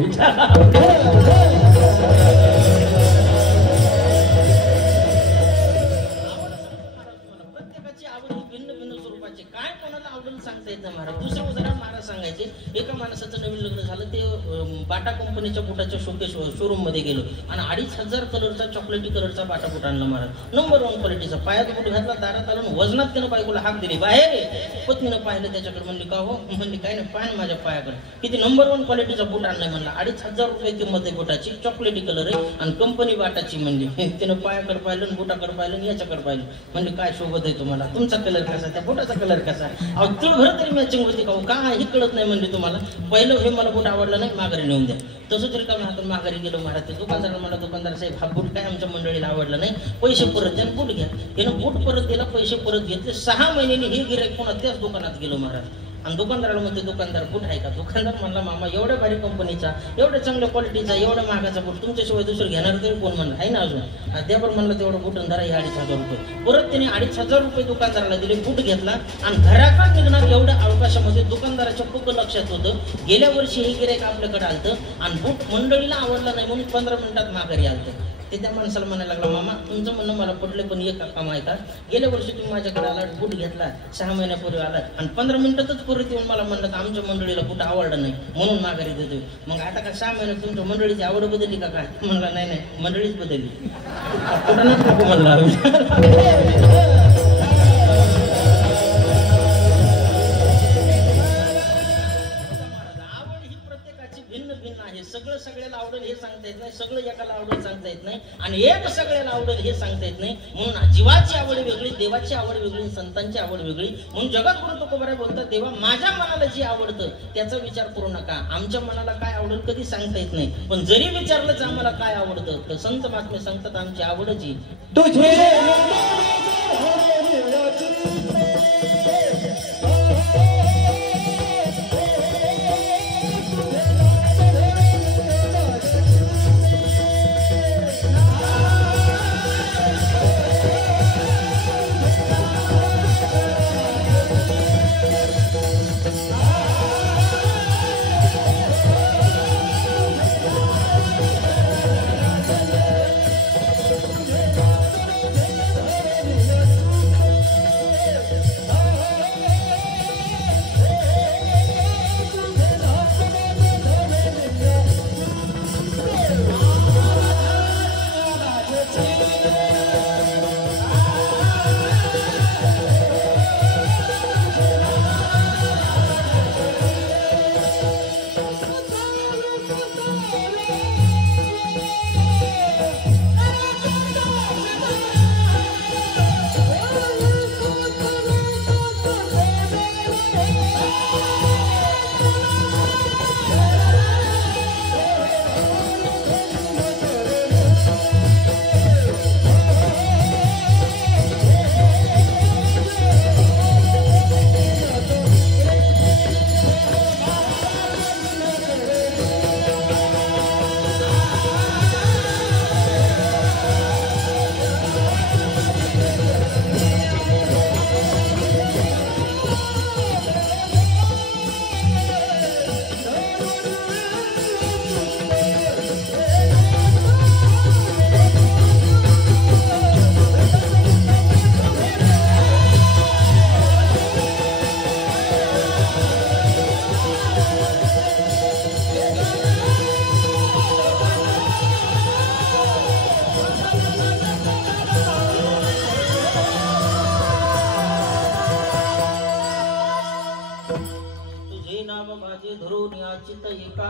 प्रत्येकाची आवड ही भिन्न भिन्न स्वरूपाची. काय कोणाला आवडून सांगता येत नाही महाराज. दुसरं उदाहरण महाराज सांगायचे. एका माणसाचं नवीन लग्न झालं. ते बाटा कंपनीच्या बुटाच्या शोरूम मध्ये गेलो आणि 2500 कलरचा चॉकलेटी कलरचा बाटा बुट आणला महाराज. नंबर 1 क्वालिटीचा. पायात बुट घातला, दारात आलं, वजनात त्यानं बायकोला हाक दिली बाहेर. पत्नीनं पाहिलं त्याच्याकडे. म्हणली का हो? म्हणली काय नाही, पाय माझ्या पायाकडे. किती नंबर 1 क्वालिटीचा बुट आणलाय म्हणला. 2500 रुपये किंमत आहे बुटाची, चॉकलेटी कलर आहे आणि कंपनी बाटाची. म्हणली तिनं पायाकडे पाहिलं, बुटाकडे पाहिलं आणि याच्याकडे पाहिलं. म्हणजे काय शोभत आहे तुम्हाला? तुमचा कलर कसा, त्या बुटाचा कलर कसा? अहो तुळभर तरी मॅचिंग होती का? काय हे कळत नाही म्हणले तुम्हाला. पहिलं हे मला बूट आवडलं नाही, माघारी नेऊन द्या. तसंच रिकाम्या हातून माघारी गेलो महाराज. ते दुकानदाराला मला दुकानदार साहेब हा बूट काय आमच्या मंडळीला आवडला नाही, पैसे परत द्या, बूट घ्या. त्यानं बूट परत दिला, पैसे परत घेतले. 6 महिन्यांनी हे गिऱ्हाईक पुन्हा त्याच दुकानात गेलो महाराज. आणि दुकानदाराला म्हणते दुकानदार बूट आहे का? दुकानदार म्हणला मामा एवढ्या भारी कंपनीचा, एवढ्या चांगल्या क्वालिटीचा, एवढ्या महागाचा बूट तुमच्याशिवाय दुसरं घेणार तरी कोण? म्हणलं आहे ना अजून. त्यावर म्हणलं तेवढं बूट धरा हे 2500 रुपये. परत त्याने 2500 रुपये दुकानदाराला दिले, बूट घेतला आणि घराकडे निघणार एवढ्या अवकाशामध्ये दुकानदाराच्या खूप लक्षात होतं गेल्या वर्षी हे गिऱ्हाईक आपल्याकडे आलतं आणि बूट मंडळीला आवडला नाही म्हणून 15 मिनिटात माघारी आलतं. ते त्या माणसाला म्हणायला लागला मामा तुमचं म्हणणं मला पडलं पण एक काम आहे का? गेल्या वर्षी तुम्ही माझ्याकडे आला, बूट घेतला, 6 महिन्यापूर्वी आला आणि 15 मिनिटातच परत येऊन मला म्हणलं तर आमच्या मंडळीला बूट आवडलं नाही म्हणून माघारी देतोय. मग आता का 6 महिन्यात तुमच्या मंडळीची आवड बदलली का काय? म्हणला नाही नाही मंडळीच बदलली. कुठं नको म्हणला. सगळं सगळ्याला आवडेल हे सांगता येत नाही, सगळं एकाला आवडेल सांगता येत नाही आणि एक सगळ्याला आवडेल हे सांगता येत नाही. म्हणून जीवाची आवड वेगळी, देवाची आवड वेगळी, संतांची आवड वेगळी. म्हणून जगद्गुरु तुकोबराय बोलतात देवा माझ्या मनाला जे आवडतं त्याचा विचार करू नका. आमच्या मनाला काय आवडेल कधी सांगता येत नाही, पण जरी विचारलंच आम्हाला काय आवडतं तर संत महात्मे सांगतात आमची आवडची तुझे.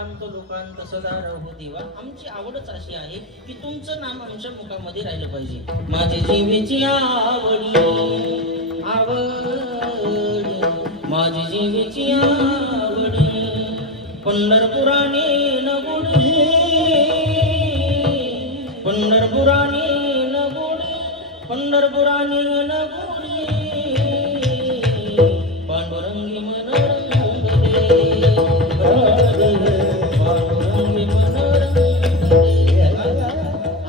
एकांत लोकांत सदा राहू देवा. आमची आवडच अशी आहे की तुमचं नाम आमच्या मुखामध्ये राहिलं पाहिजे. माझी जीवेची आवडी आवडी माझी जीवेची आवडी पंढरपुराने नगुडी पंढरपुराने नगुडी पंढरपुराने नगुडी पांडुरंगी मनोरंगले पांडुरंगी मनोरंगले.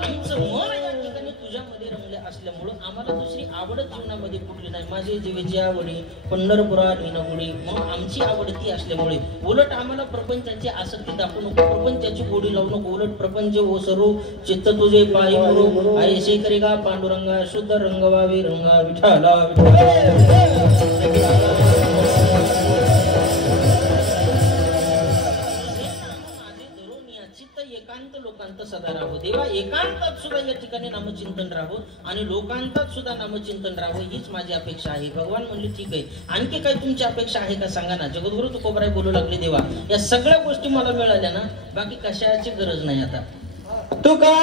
आमचं मन या ठिकाणी तुझ्यामध्ये रंगले असल्यामुळं आम्हाला दुसरी आवडत जीवनामध्ये कुठली नाही. माझी जीवेची आवडी पंढरपुराने नगुडी. मग आमची आवड ती असल्यामुळे उलट आम्हाला प्रपंचाची आसक्ती दाखवू नको, प्रपंचाची गोडी लावू नको. उलट प्रपंच ओसरू चित्त तुझे पायी मुरू ऐसे करी का पांडुरंगा शुद्ध रंगवावी रंगा विठाला एकांत लोकांत सदा राहो देवा. एकांतात सुद्धा या ठिकाणी नामचिंतन राहो आणि लोकांतात सुद्धा नामचिंतन राहो हीच माझी अपेक्षा आहे. भगवान म्हणले ठीक आहे, आणखी काही तुमची अपेक्षा आहे का सांगा ना. जगद्गुरु तुकोबाराय बोलू लागले देवा या सगळ्या गोष्टी मला मिळाल्या ना, बाकी कशाची गरज नाही आता. तुका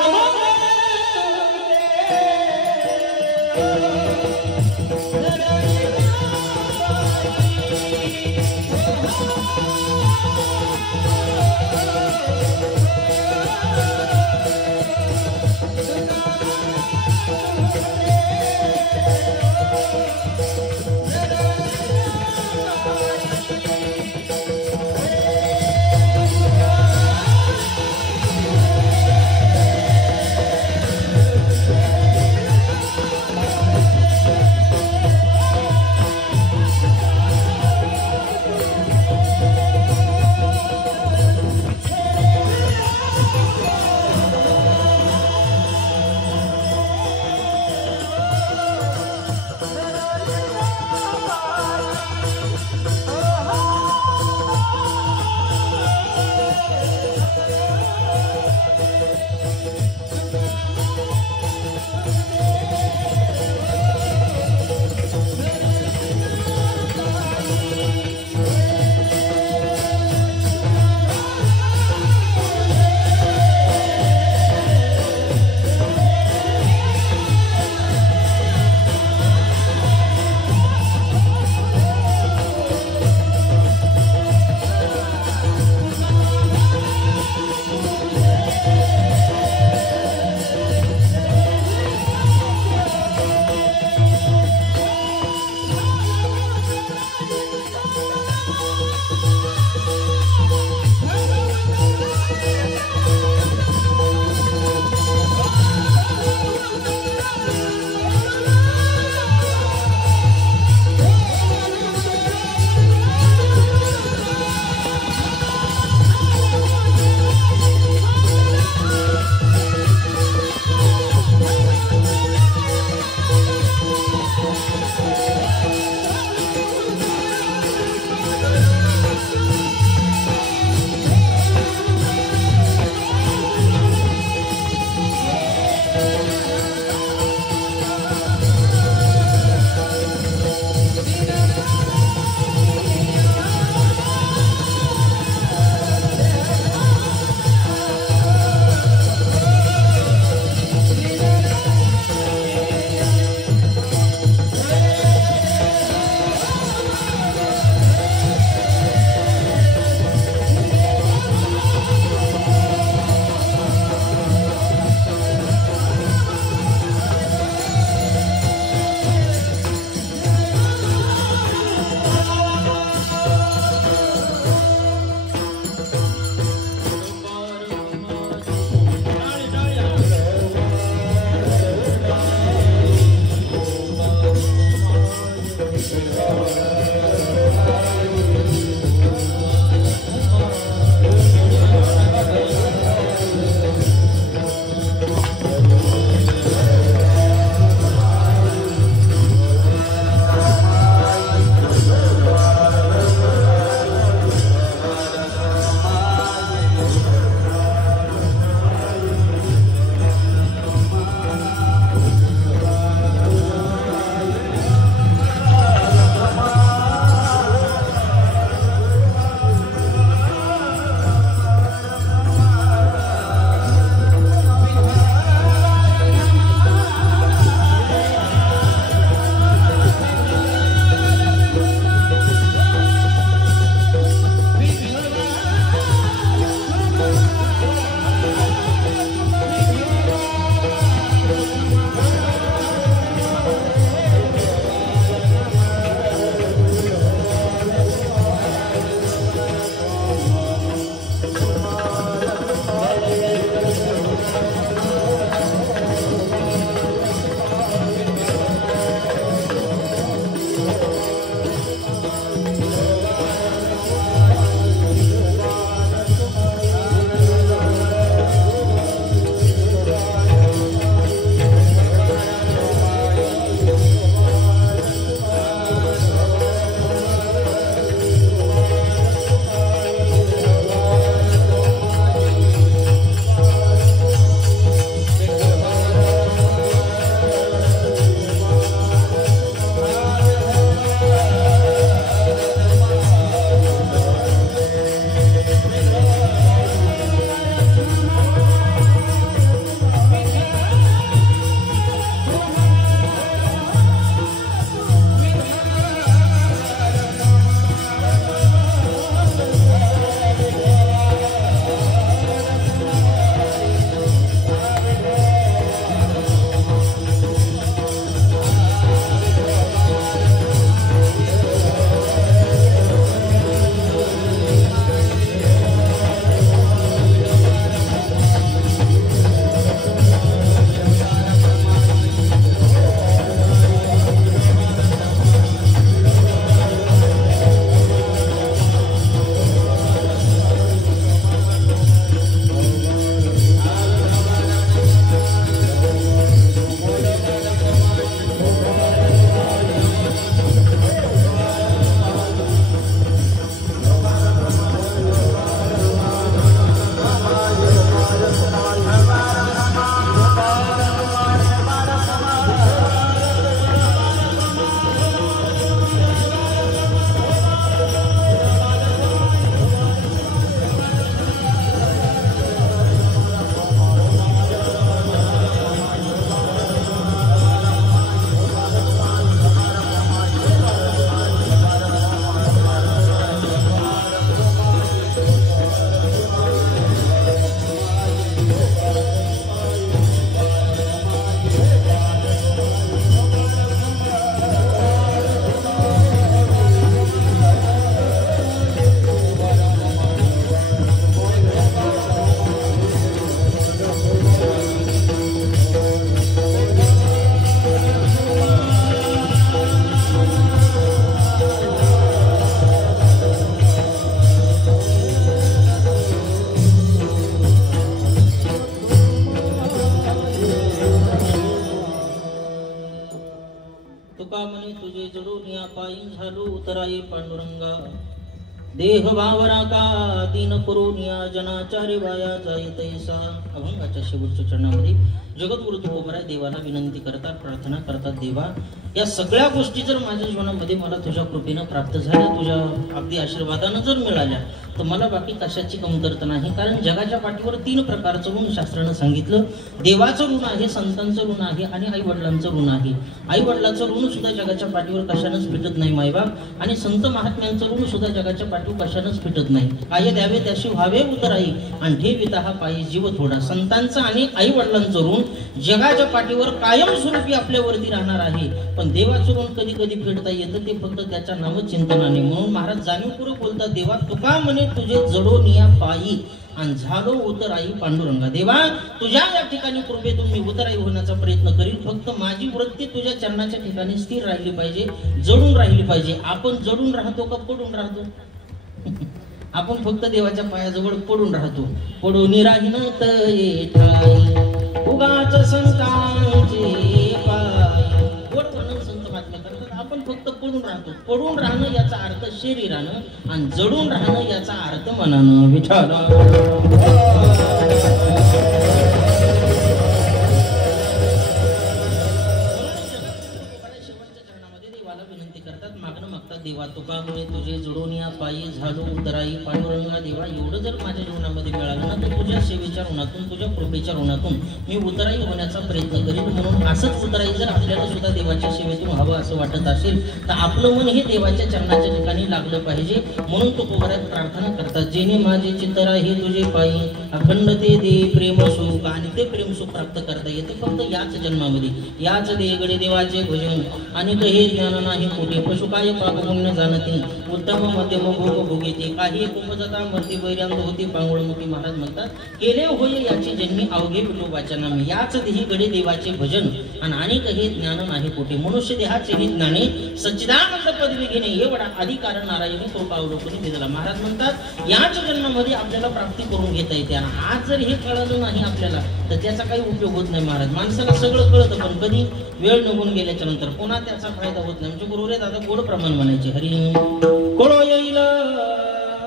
जडून या पायी झालो उतराई पांडुरंगा देह वावरा का तीन करून या जनाचारी वाया जाय तैसा. अभंगाच्या शेवटच्या चरणामध्ये जगद्गुरु तुकोबराय देवाला विनंती करतात, प्रार्थना करतात, देवा या सगळ्या गोष्टी जर माझ्या जीवनामध्ये मला तुझ्या कृपेनं प्राप्त झाल्या, तुझ्या अगदी आशीर्वादानं जर मिळाल्या तर मला बाकी कशाची कमतरता नाही. कारण जगाच्या पाठीवर 3 प्रकारचं ऋण शास्त्रानं सांगितलं. देवाचं ऋण आहे, संतांचं ऋण आहे आणि आई वडिलांचं ऋण आहे. आई वडिलांचं ऋण सुद्धा जगाच्या पाठीवर कशानंच फिटत नाही मायबाप, आणि संत महात्म्यांचं ऋण सुद्धा जगाच्या पाठीवर कशानंच फिटत नाही. काय द्यावे त्याशी व्हावे उतराई आणि ठेविता हा पायी जीव थोडा. संतांचं आणि आई वडिलांचं ऋण जगाच्या पाठीवर कायमस्वरूपी आपल्यावरती राहणार आहे, पण देवाचं ऋण कधी कधी फेडता येतं, ते फक्त त्याच्या नामचिंतनाने. म्हणून महाराज जाणीवपूर्वक बोलतात, देवा तुका म्हणे तुझे जडोन या पायी आणि झालो उतराई पांडुरंगा. देवा तुझ्या या ठिकाणी कृपेतून मी उतराई होण्याचा प्रयत्न करील, फक्त माझी वृत्ती तुझ्या चरणाच्या ठिकाणी स्थिर राहिली पाहिजे, जडून राहिली पाहिजे. आपण जडून राहतो का पडून राहतो? आपण फक्त देवाच्या पायाजवळ पडून राहतो. पडून राहीन तये ठाई उगाच संतांचे पाय. संत महात्मा करतात आपण फक्त पडून राहतो. पडून राहणं याचा अर्थ शरीरानं आणि जडून राहणं याचा अर्थ मनानं. विठ्ठल देवा तुका म्हणे तुझे जडून या पायी झालो उतराई पांडुरंगा. देवा एवढं जर माझ्या जीवनामध्ये मिळालं ना तर तुझ्या सेवेच्या ऋणातून, तुझ्या कृपेच्या ऋणातून मी उतराई होण्याचा प्रयत्न करीन. म्हणून असंच उतराई जर आपल्याला सुद्धा देवाच्या सेवेतून हवं असं वाटत असेल तर आपलं मन हे देवाच्या चरणाच्या ठिकाणी लागलं पाहिजे. म्हणून तो तुकोबराय प्रार्थना करतात, जेणे माझे चित्तरा हे तुझे पायी अखंड ते दे प्रेम सुख. आणि ते प्रेम सुख प्राप्त करता येते फक्त याच जन्मामध्ये. याच देगडे देवाचे भजन आणि हे ज्ञान नाही कुठे. पशुकाय पाप पुण्य जाणते उत्तम मध्यम भोग भोगेते. काही कुंभजता मर्ती वैर्यांत होती पांगुळमुखी. महाराज म्हणतात, केले होय याची जन्मी अवघे विठोबाच्या नामे. याच देही गडे देवाचे भजन आणि अनेक हे ज्ञान नाही कुठे. मनुष्य देहाचे हे ज्ञाने सच्चिदानंद पदवी घेणे एवढा अधिकार नारायणी कृपा अवलोकनी दिला. महाराज म्हणतात याच जन्मामध्ये आपल्याला प्राप्ती करून घेता येते. आणि आज जर हे कळलं नाही आपल्याला तर त्याचा काही उपयोग होत नाही. महाराज माणसाला सगळं कळतं पण कधी वेळ निघून गेल्याच्या नंतर पुन्हा त्याचा फायदा होत नाही. आमचे गुरुरे दादा गोड प्रमाण म्हणायचे, हरी कोळो येईल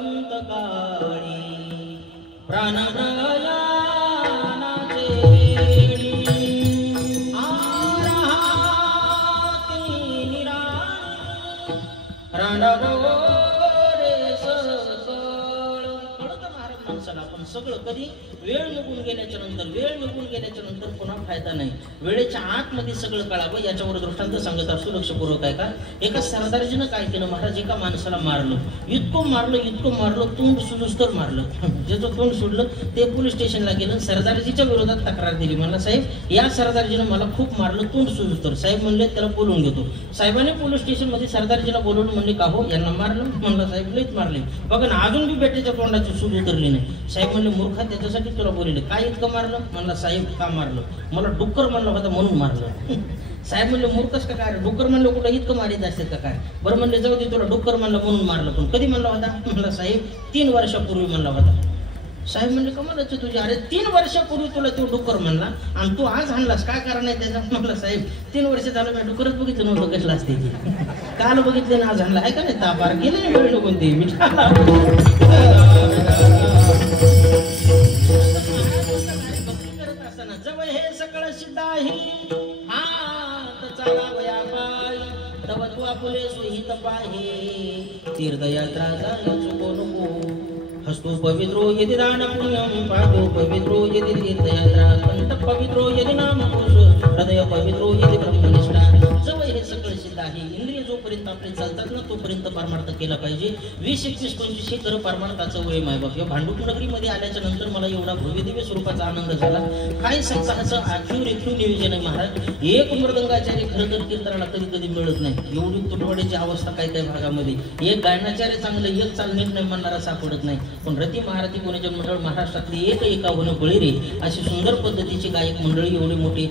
अंतकाळी प्राणप्रयाणाचे वेळी आराती निराळी रणगोरे सकळ. कळतं महाराज माणसाला आपण सगळं कधी वेळ निघून गेल्याच्या नंतर, वेळ निघून गेल्याच्या नंतर पुन्हा फायदा नाही. वेळेच्या आतमध्ये सगळं कळावं याच्यावर दृष्टांत सांगत असतो लक्षपूर्वक आहे का. एका सरदारजीनं काय केलं महाराज, एका माणसाला मारलं, इतकं मारलं तोंड सुजूस्तर मारलं. ज्याचं तोंड सुडलं ते पोलीस स्टेशनला गेलं, सरदारजीच्या विरोधात तक्रार दिली. मला साहेब या सरदारजीनं मला खूप मारलं तोंड सुजूस्तर. साहेब म्हणले त्याला बोलून घेतो. साहेबांनी पोलीस स्टेशनमध्ये सरदारजीला बोलवलं, म्हणले का हो यांना मारलं? म्हणलं साहेब लईच मारले, बघा ना अजून बी बेट्याच्या तोंडाची सूज उतरली नाही. साहेब म्हणले मूर्खा त्याच्यासाठी तुला बोलले, काय इतकं मारलं? म्हणला साहेब का मारलं? मला डुक्कर म्हणलं होता म्हणून मारलं. साहेब म्हणले मूर्खच का काय? डुक्कर म्हणलं कुठं इतकं मारित असते का काय? बरं म्हणले जाऊ दे, तुला डुक्कर म्हणलं म्हणून मारलं, पण कधी म्हणला होता? म्हणला साहेब 3 वर्षापूर्वी म्हणला होता. साहेब म्हणले कमालच तुझी, अरे 3 वर्षापूर्वी तुला तो डुक्कर म्हणला आणि तू आज आणलास, काय कारण आहे त्याचा? म्हणला साहेब 3 वर्ष झालं मी डुक्करच बघितलं नव्हतं कसलं असते ती, काल बघितलं ना आज आणला आहे का नाही. तापार गेले वेळ नको ते जवळ हे सगळं सिद्ध आहे हात चालावया पाय तव तू आपुले सोहित पाहे तीर्थयात्रा जाय चुको नको हस्तो पवित्रो यदि दान पुण्यम पादो पवित्रो यदि तीर्थयात्रा कंठ पवित्रो यदि नाम कोश हृदय पवित्रो यदि ब्रह्मनिष्ठा. जवळ हे सगळं सिद्ध आहे. इंद्रिय जोपर्यंत आपले चालतात ना तोपर्यंत परमार्थ केला पाहिजे. 20, 21, 25 हे खरं परमार्थाचं वय मायबाप. या भांडूप नगरीमध्ये आल्याच्या नंतर मला एवढा भव्यदिव्य स्वरूपाचा आनंद झाला. काय सप्ताहाचं आखीव नियोजन आहे महाराज. एक मृदंगाचार्य खरं तर कीर्तनाला कधी कधी मिळत नाही. एवढी तुटवड्याची अवस्था काय काय भागामध्ये. एक गायनाचार्य चांगलं, एक चालणीत नाही म्हणणारा सापडत नाही. पण रती महारथी गुणजन मंडळ महाराष्ट्रातली एका होणं बळीरे अशी सुंदर पद्धतीची गायक मंडळी, एवढी मोठी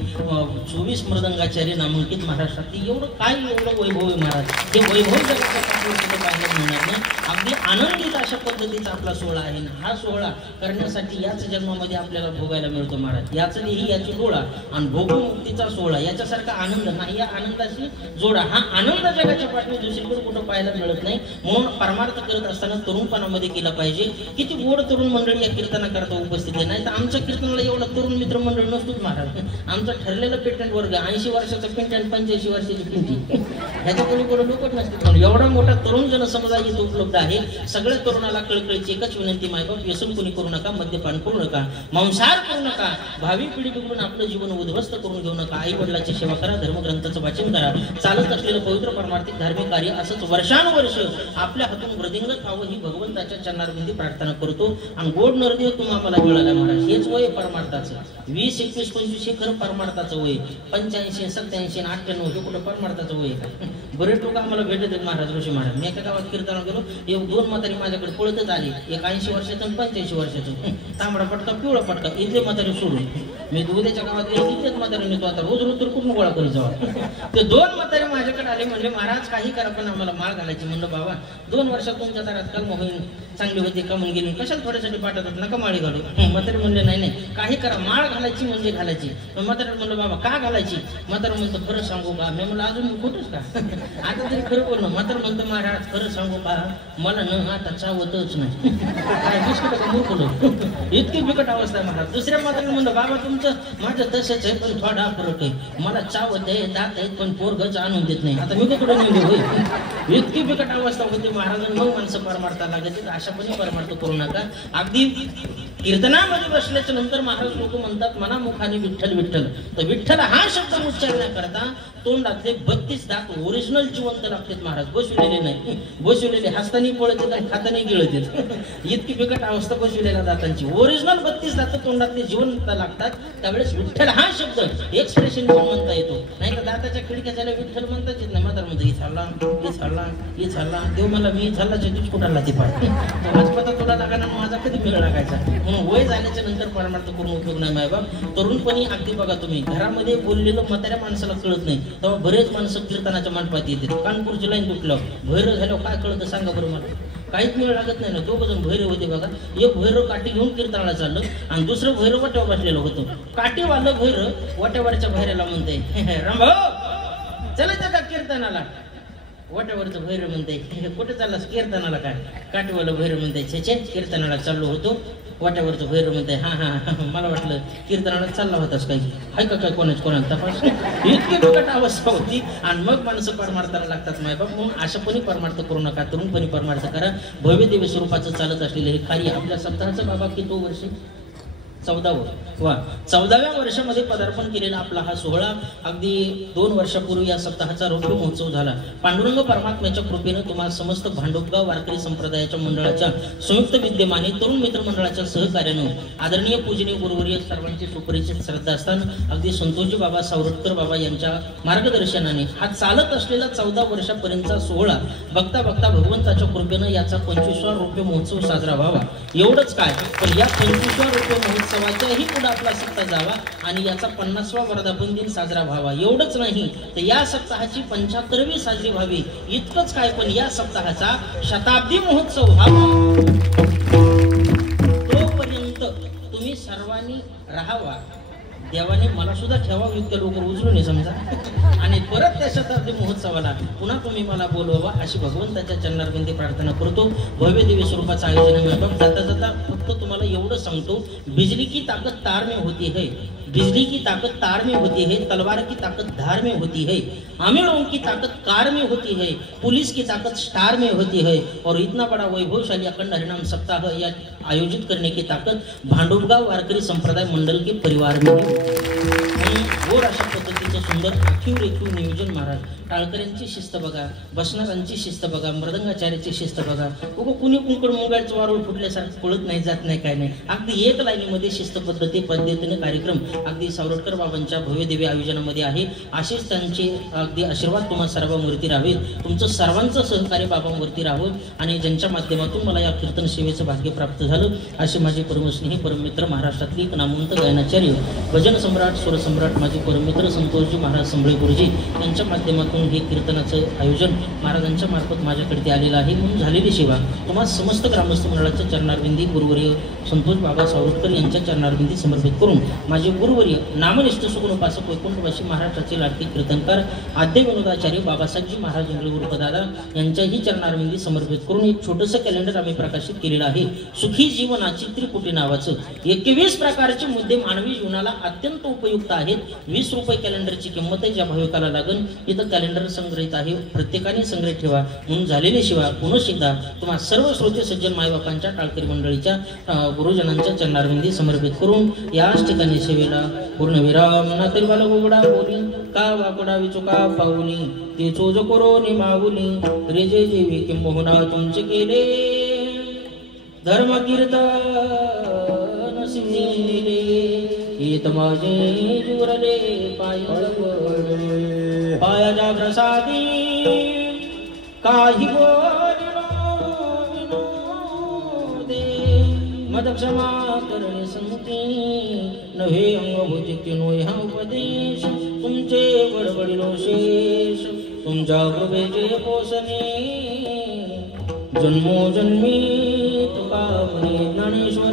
24 मृदंगाचार्य नामांकित महाराष्ट्रातली. एवढं काय एवढं वैभव आहे महाराज. हे वैभव जगाच्या पाठीवर कुठे पाहायला मिळणार नाही. अगदी आनंदीत अशा पद्धतीचा आपला सोहळा आहे. हा सोहळा करण्यासाठी याच जन्मामध्ये आपल्याला भोगायला मिळतो महाराज. याच देही याची डोळा आणि भोगमुक्तीचा सोहळा याच्यासारखा आनंद नाही. या आनंदाची जोडा हा आनंद जगाच्या पाठीवर दुसरीकडे कुठं पाहायला मिळत नाही. म्हणून परमार्थ करत असताना तरुणपणामध्ये केला पाहिजे. किती गोड तरुण मंडळी या कीर्तनाकरता उपस्थित आहे. नाही तर आमच्या कीर्तनाला एवढं तरुण मित्रमंडळ नसतोच महाराज. आमचं ठरलेलं पेटंट वर्ग 80 वर्षाचा पिंट आणि 85 वर्षाची पिंटी ह्याच्या कोणी कोणी लोकच नसते. एवढा मोठा तरुण जनसमुदाय इथे उपलब्ध आहे. सगळ्या तरुणाला कळकळीची एकच विनंती, मायबाप व्यसन कोणी करू नका, मद्यपान करू नका, मांसाहार करू नका, भावी पिढी बिघडून आपलं जीवन उद्ध्वस्त करून घेऊ नका. आई वडिलांची सेवा करा, धर्मग्रंथाचं वाचन करा. चालत असलेलं पवित्र परमार्थिक धार्मिक कार्य असंच वर्षानुवर्ष आपल्या हातून वृद्धिंगत व्हावं ही भगवंताच्या चरणारविंदी प्रार्थना करतो. आणि गोड नरदेव तुम्हा मला मिळाला महाराज. हेच वय परमार्थाचं. 20, 21, 25 हे खरं परमार्थाचं वय. 85, 87, 98 हे कुठं परमार्थाचं वय का? बरेच लोक आम्हाला भेटत आहेत महाराज, ऋषी महाराज. मी एका गावात कीर्तनाला गेलो, एक 2 म्हातारी माझ्याकडे पळतच आली. एक 80 वर्षाचं आणि 85 वर्षाचं. तांबडा पटका पिवळा पटका इथले म्हातारी सोडून मी दुधाच्या गावात गेलो, इथलेच म्हातारी नेतो. आता रोज रोज तर कुठून गोळा करी जावा. ते 2 म्हातारे माझ्याकडे आले, म्हणले महाराज काही करा पण आम्हाला माळ घालायची. म्हणलं बाबा 2 वर्षात तुमच्या दारात काल मोहीन चांगली होती का म्हणून गेली, कशाला थोड्यासाठी पाठवतात, नका माळी घालू. म्हातारे म्हणले नाही नाही काही करा, माळ घालायची म्हणजे घालायची. म्हातारे म्हणलं बाबा का घालायची? म्हातारा म्हणतो खरं सांगू का? मी म्हणलं अजून खोटच का? आता तरी खरं बोलणं. म्हातारा म्हणतो महाराज खरं सांगू का, मला न आता चावतच नाही. काय बिस्किट का मूर्खलो, इतकी बिकट अवस्था आहे महाराज. दुसऱ्या म्हाताऱ्याने म्हणलं बाबा तुमचं माझं तसंच आहे पण थोडा फरक आहे. मला चावत आहे, दात आहेत पण पोरगच आणून देत नाही. आता मी कुठे नेमले होईल. इतकी बिकट अवस्था होती महाराज. मग माणसं परमार्था लागत. अशा पण परमार्थ करू नका. अगदी कीर्तनामध्ये बसल्याच्या नंतर महाराज लोक म्हणतात मनामुखाने विठ्ठल विठ्ठल. तर विठ्ठल हा शब्द उच्चारण्याकरता तोंडातले 32 दात ओरिजिनल जिवंत लागतात महाराज, बसविलेले नाही. बसविलेले हसतानी पळत आणि खातानी गिळत येत. इतकी बिकट अवस्था बसविलेल्या दातांची. ओरिजिनल 32 दात तोंडातले जिवंत लागतात. त्यावेळेस विठ्ठल हा शब्द एक्सप्रेशन म्हणता येतो. नाही तर दाताच्या खिडक्या झाल्या विठ्ठल म्हणताच येत नाही. म्हातार म्हणतो इथला इथला इथला देव मला मी इथलाच्या दिवस कुठाला ती पाहिजे. पता तुला लागायला माझा कधी मेळ लागायचा. म्हणून वय झाल्याच्या नंतर परमार्थ करून उपयोग नाही मायबाप. तरुणपणी अगदी बघा तुम्ही घरामध्ये बोललेलं म्हाताऱ्या माणसाला कळत नाही तेव्हा बरेच माणसं कीर्तनाच्या मंडपात येतात. कानपूरची लाईन तुटलं भैरव झालं काय कळतं सांगा बरं मला. काहीच वेळ लागत नाही ना. 2 जण भैरव होते बघा. एक भैरव काठी घेऊन कीर्तनाला चाललं आणि दुसरं भैरव वाट्यावर बसलेलं होतं. काठीवालं भैरव वाट्यावरच्या भैऱ्याला म्हणतंय रामभाऊ चला त्या कीर्तनाला. वाट्यावरचं भैरव म्हणतंय कुठे चाललास कीर्तनाला? काय? काठीवालं भैरव म्हणतंय छे कीर्तनाला चाललो होतो. वाट्यावरचं भैरव म्हणतंय हा मला वाटलं कीर्तनाला चालला होतास काही हाय का काय कोणाला तपास. इतकी बिकट अवस्था होती. आणि मग माणसं परमार्थाला लागतात मायबाप. म्हणून अशापणी परमार्थ करू नका. तरुणपणी परमार्थ करा. भव्य दिव्य स्वरूपाचं चालत असलेलं हे कार्य आपल्या सप्ताहाचं बाबा किती वर्ष 14व्या वर्षामध्ये पदार्पण केलेला आपला हा सोहळा अगदी 2 वर्षापूर्वी या सप्ताहाचा रौप्य महोत्सव झाला. पांडुरंग परमात्म्याच्या कृपेनं तुम्हाला समस्त भांडुपगाव वारकरी संप्रदायाच्या मंडळाच्या संयुक्त विद्यमाने तरुण मित्र मंडळाच्या सहकार्यानं आदरणीय पूजनीय गुरुवर्य सर्वांचे सुपरिचित श्रद्धास्थान अगदी संतोषजी बाबा सावरटकर बाबा यांच्या मार्गदर्शनाने हा चालत असलेला 14 वर्षापर्यंतचा सोहळा बघता बघता भगवंताच्या कृपेनं याचा 25वा रौप्य महोत्सव साजरा व्हावा. एवढंच काय पण या 25व्या रौप्य महोत्सवाच्याही पुढे आपला सप्ताह जावा आणि याचा 50वा वर्धापन दिन साजरा व्हावा. एवढंच नाही तर या सप्ताहाची 75वी साजरी व्हावी. इतकंच काय पण या सप्ताहाचा शताब्दी महोत्सव व्हावा. तोपर्यंत तुम्ही सर्वांनी राहावा. देवाने मला सुद्धा ठेवावं इतक्या लोक उचलून समजा. आणि परत त्या शताब्दी महोत्सवाला पुन्हा तुम्ही मला बोलवा अशी भगवंताच्या चरणारविंदी प्रार्थना करतो. भव्य दिव्य स्वरूपाचं आयोजन मिळतं. जाता जाता फक्त तुम्हाला एवढं सांगतो, बिजली की ताकद तार में होती है, बिजली की ताकत तार में होती है, तलवार की ताकत धार में होती है, आमिरों की ताकत कार में होती है, पुलिस की ताकत स्टार में होती है और इतना बड़ा वैभवशाली अखंड हरिनाम सप्ताह या आयोजित करने की ताकत भांडुपगाव वारकरी संप्रदाय मंडल के परिवार में और अशा पद्धतीचं सुंदर आखीव रेखीव नियोजन महाराज. टाळकऱ्यांची शिस्त बघा, बसणाऱ्यांची शिस्त बघा, मृदंगाचार्याची शिस्त बघा. कुणी कुंकड मुंगाळचं वारूळ फुटल्यासारखं पळत नाही जात नाही काय नाही. अगदी एक लाईनीमध्ये शिस्त पद्धतीने कार्यक्रम अगदी सावरटकर बाबांच्या भव्य दिव्य आयोजनामध्ये आहे. असेच त्यांचे अगदी आशीर्वाद तुम्हा सर्वांवरती राहावेत. तुमचं सर्वांचं सहकार्य बाबांवरती राहावं आणि ज्यांच्या माध्यमातून मला या कीर्तन सेवेचं भाग्य प्राप्त झालं असे माझे परमस्नेही परममित्र महाराष्ट्रातली एक नामवंत गायनाचार्य भजन सम्राट स्वरसम्राट माझे परममित्र संतोष बसवजी महाराज संभळे गुरुजी यांच्या माध्यमातून हे कीर्तनाचं आयोजन महाराजांच्या मार्फत माझ्याकडे आलेलं आहे. म्हणून झालेली सेवा तुम्हा समस्त ग्रामस्थ मंडळाच्या चरणारविंदी गुरुवर्य संतोष बाबा सावरकर यांच्या चरणारविंदी समर्पित करून माझे गुरुवर्य नामनिष्ठ सुगुण उपासक वैकुंठवासी महाराष्ट्राचे लाडके कीर्तनकार आद्य विनोदाचार्य बाबासाहेबजी महाराज इंगळे गुरुपदादा यांच्याही चरणारविंदी समर्पित करून एक छोटंसं कॅलेंडर आम्ही प्रकाशित केलेलं आहे. सुखी जीवनाची त्रिपुटी नावाचं 21 प्रकारचे मुद्दे मानवी जीवनाला अत्यंत उपयुक्त आहेत. 20 रुपये कॅलेंडरची किंमत आहे. ज्या भाविकाला लागेल इथं कॅलेंडर संग्रहित आहे. प्रत्येकाने संग्रहित ठेवा. म्हणून झालेली सेवा पुनः एकदा तुम्हा सर्व श्रोते सज्जन मायबापांच्या टाळकरी मंडळीच्या गुरुजनांच्या चरणारविंदी समर्पित करून याच ठिकाणी सेवेला पूर्णविराम. ना तरी बाला गोगडा बोली का वाकडा विचुका पाऊली ते चोज करो नि माऊली रे जे जीवी किंबहुना तुमचे केले धर्म कीर्तन सिंधिले येत माझे जुरले पायाच्या प्रसादी काही मद क्षमा करणे संती नव्हे अंगभूती नोय हा उपदेश तुमचे बडबडिलो शेष तुमच्या कृपेचे पोषणे जन्मोजन्मी तुका म्हणे ज्ञानेश्वर